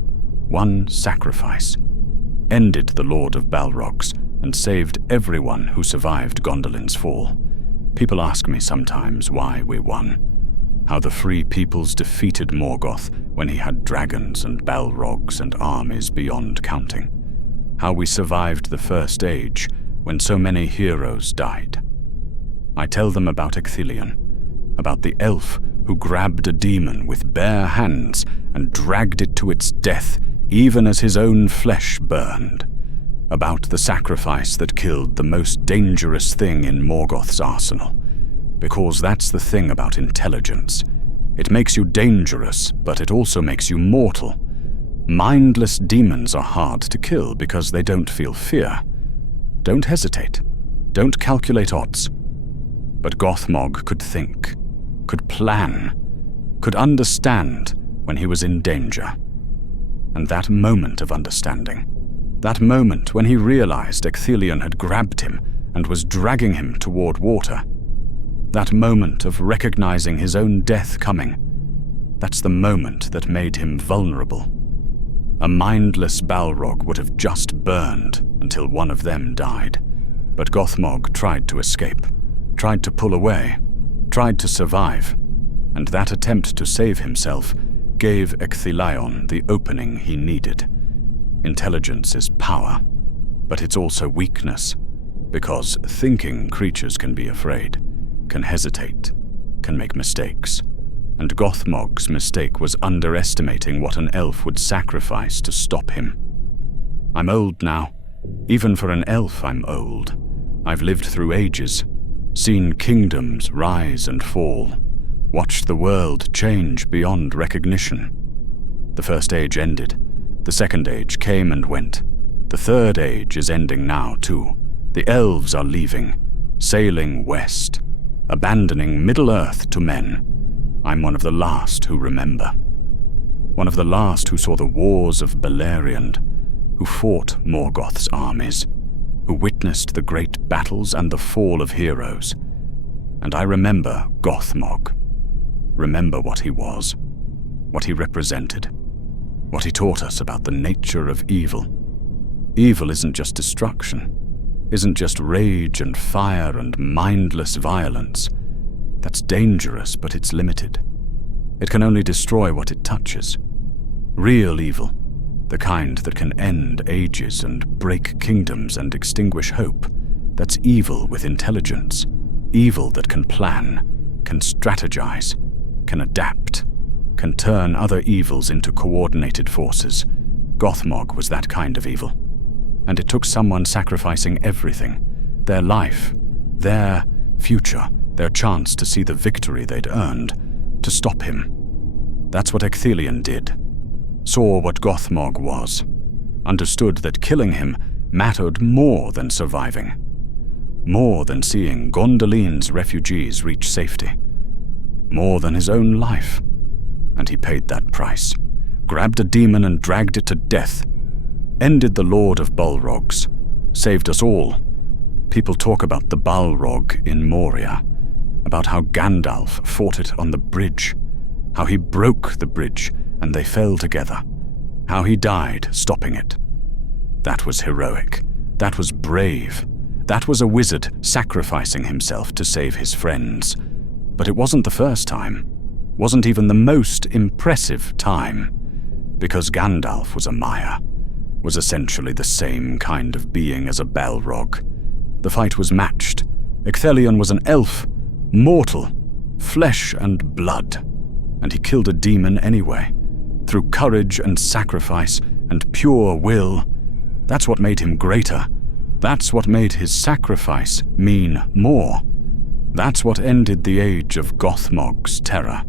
one sacrifice. Ended the Lord of Balrogs and saved everyone who survived Gondolin's fall. People ask me sometimes why we won. How the Free Peoples defeated Morgoth when he had dragons and Balrogs and armies beyond counting. How we survived the First Age when so many heroes died. I tell them about Ecthelion, about the elf who grabbed a demon with bare hands and dragged it to its death even as his own flesh burned, about the sacrifice that killed the most dangerous thing in Morgoth's arsenal. Because that's the thing about intelligence. It makes you dangerous, but it also makes you mortal. Mindless demons are hard to kill because they don't feel fear. Don't hesitate. Don't calculate odds. But Gothmog could think, could plan, could understand when he was in danger. And that moment of understanding, that moment when he realized Ecthelion had grabbed him and was dragging him toward water, that moment of recognizing his own death coming, that's the moment that made him vulnerable. A mindless Balrog would have just burned until one of them died, but Gothmog tried to escape, tried to pull away, tried to survive, and that attempt to save himself gave Ecthelion the opening he needed. Intelligence is power, but it's also weakness, because thinking creatures can be afraid, can hesitate, can make mistakes. And Gothmog's mistake was underestimating what an elf would sacrifice to stop him. I'm old now. Even for an elf, I'm old. I've lived through ages, seen kingdoms rise and fall, watched the world change beyond recognition. The First Age ended. The Second Age came and went. The Third Age is ending now, too. The elves are leaving, sailing west, abandoning Middle-earth to men. I'm one of the last who remember. One of the last who saw the wars of Beleriand, who fought Morgoth's armies, who witnessed the great battles and the fall of heroes. And I remember Gothmog. Remember what he was, what he represented, what he taught us about the nature of evil. Evil isn't just destruction, isn't just rage and fire and mindless violence. That's dangerous, but it's limited. It can only destroy what it touches. Real evil, the kind that can end ages and break kingdoms and extinguish hope, that's evil with intelligence, evil that can plan, can strategize, can adapt, can turn other evils into coordinated forces. Gothmog was that kind of evil. And it took someone sacrificing everything, their life, their future, their chance to see the victory they'd earned, to stop him. That's what Ecthelion did. Saw what Gothmog was. Understood that killing him mattered more than surviving. More than seeing Gondolin's refugees reach safety. More than his own life. And he paid that price. Grabbed a demon and dragged it to death. Ended the Lord of Balrogs. Saved us all. People talk about the Balrog in Moria. About how Gandalf fought it on the bridge. How he broke the bridge and they fell together. How he died stopping it. That was heroic. That was brave. That was a wizard sacrificing himself to save his friends. But it wasn't the first time. Wasn't even the most impressive time. Because Gandalf was a Maya. Was essentially the same kind of being as a Balrog. The fight was matched. Ecthelion was an elf, mortal, flesh and blood. And he killed a demon anyway. Through courage and sacrifice and pure will. That's what made him greater. That's what made his sacrifice mean more. That's what ended the age of Gothmog's terror.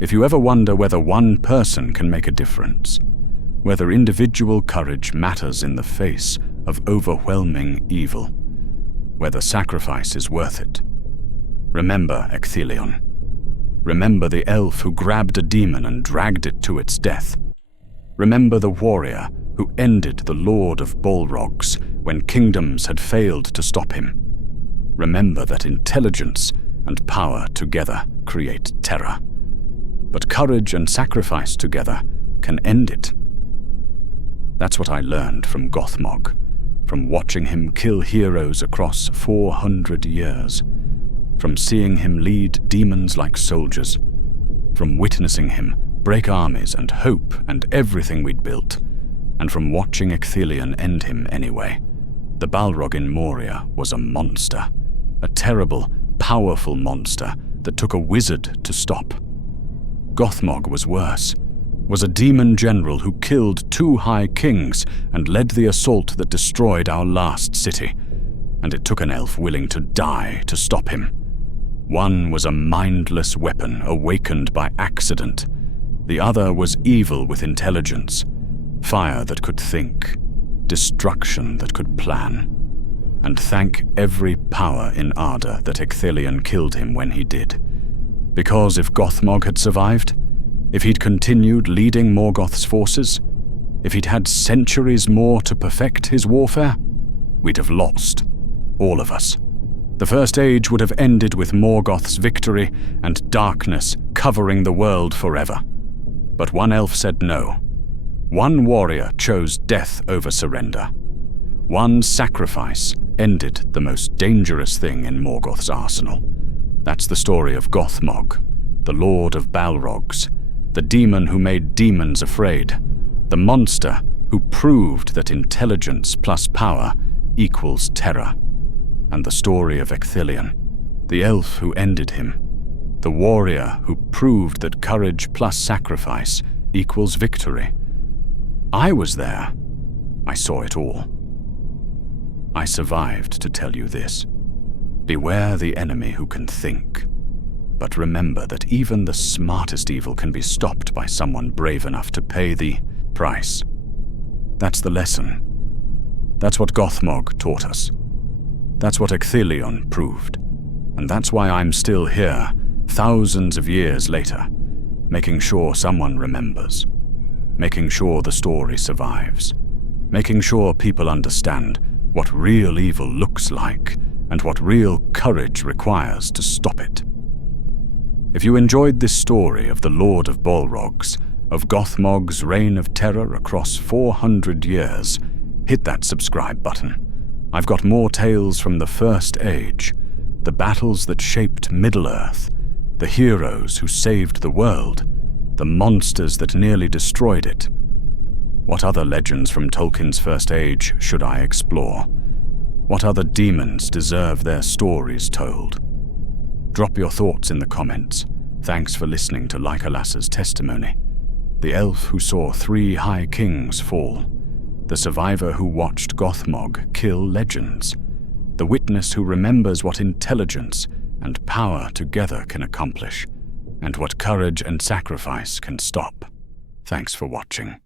If you ever wonder whether one person can make a difference, whether individual courage matters in the face of overwhelming evil, whether sacrifice is worth it, remember Ecthelion. Remember the elf who grabbed a demon and dragged it to its death. Remember the warrior who ended the Lord of Balrogs when kingdoms had failed to stop him. Remember that intelligence and power together create terror. But courage and sacrifice together can end it. That's what I learned from Gothmog, from watching him kill heroes across 400 years, from seeing him lead demons like soldiers, from witnessing him break armies and hope and everything we'd built, and from watching Ecthelion end him anyway. The Balrog in Moria was a monster, a terrible, powerful monster that took a wizard to stop. Gothmog was worse. Was a demon general who killed 2 high kings and led the assault that destroyed our last city, and it took an elf willing to die to stop him. One was a mindless weapon awakened by accident. The other was evil with intelligence, fire that could think, destruction that could plan. And thank every power in Arda that Ecthelion killed him when he did. Because if Gothmog had survived, if he'd continued leading Morgoth's forces, if he'd had centuries more to perfect his warfare, we'd have lost. All of us. The First Age would have ended with Morgoth's victory and darkness covering the world forever. But one elf said no. One warrior chose death over surrender. One sacrifice ended the most dangerous thing in Morgoth's arsenal. That's the story of Gothmog, the Lord of Balrogs, the demon who made demons afraid, the monster who proved that intelligence plus power equals terror, and the story of Ecthelion, the elf who ended him, the warrior who proved that courage plus sacrifice equals victory. I was there. I saw it all. I survived to tell you this. Beware the enemy who can think. But remember that even the smartest evil can be stopped by someone brave enough to pay the price. That's the lesson. That's what Gothmog taught us. That's what Ecthelion proved. And that's why I'm still here, thousands of years later, making sure someone remembers, making sure the story survives, making sure people understand what real evil looks like and what real courage requires to stop it. If you enjoyed this story of the Lord of Balrogs, of Gothmog's reign of terror across 400 years, hit that subscribe button. I've got more tales from the First Age, the battles that shaped Middle-earth, the heroes who saved the world, the monsters that nearly destroyed it. What other legends from Tolkien's First Age should I explore? What other demons deserve their stories told? Drop your thoughts in the comments. Thanks for listening to Lycolas's testimony. The elf who saw 3 high kings fall. The survivor who watched Gothmog kill legends. The witness who remembers what intelligence and power together can accomplish, and what courage and sacrifice can stop. Thanks for watching.